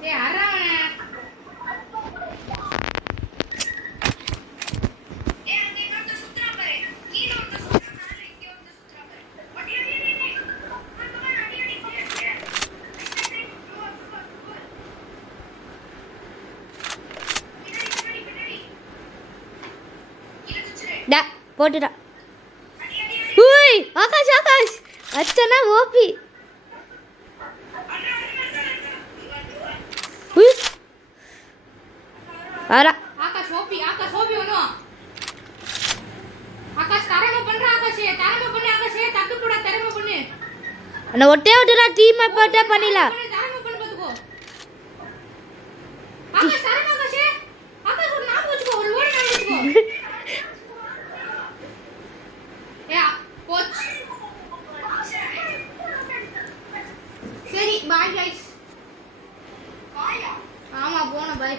ஏய் அறவனே. ஏய் அங்க இன்னொருத்த சுத்துறான் பாரு. கீழ ஒருத்த சுத்துறான், மேல இங்க ஒருத்த சுத்துறான் பாரு. அடி அடி அடி அடி. அடி அடி போயிடுச்சு. பின்னாடி. கீழ சுத்துறே. டா போட்டுடா. ஊய் ஆகாஷ் ஆகாஷ் அச்சனா ஓபி. உய் ஆரா ஆகாஷ் ஓபி ஒண்ணும். ஆகாஷ் தரமா பண்ற ஆகாஷ். தரமா பண்ணு ஆகாஷ். தட்டு போடா தரமா பண்ணு. அண்ணா ஒட்டே விட்டுடா டீம் போட்டே பண்ணிடலாம். தரமா பண்ணு பாத்துக்கோ. ஆகாஷ் தரமா ஆகாஷ். ஆகாஷ் ஒரு நாக்கு வச்சுக்கோ. ஒரு ஓடி நாக்கு வச்சுக்கோ. ஏ கோச். சரி பாய் गाइस. ஆமா போணும் பாய்.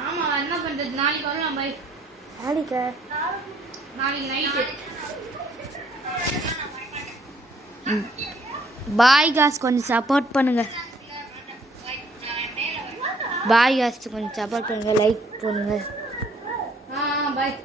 ஆமா என்ன பண்றது நாளைக்கு வரலாம் பாய். ஆடிக்க நாளைக்கு நைட்டு. பாய் காஸ் கொஞ்சம் சப்போர்ட் பண்ணுங்க. பாய் காஸ் கொஞ்சம் சப்போர்ட் பண்ணுங்க, லைக் பண்ணுங்க. பாய்.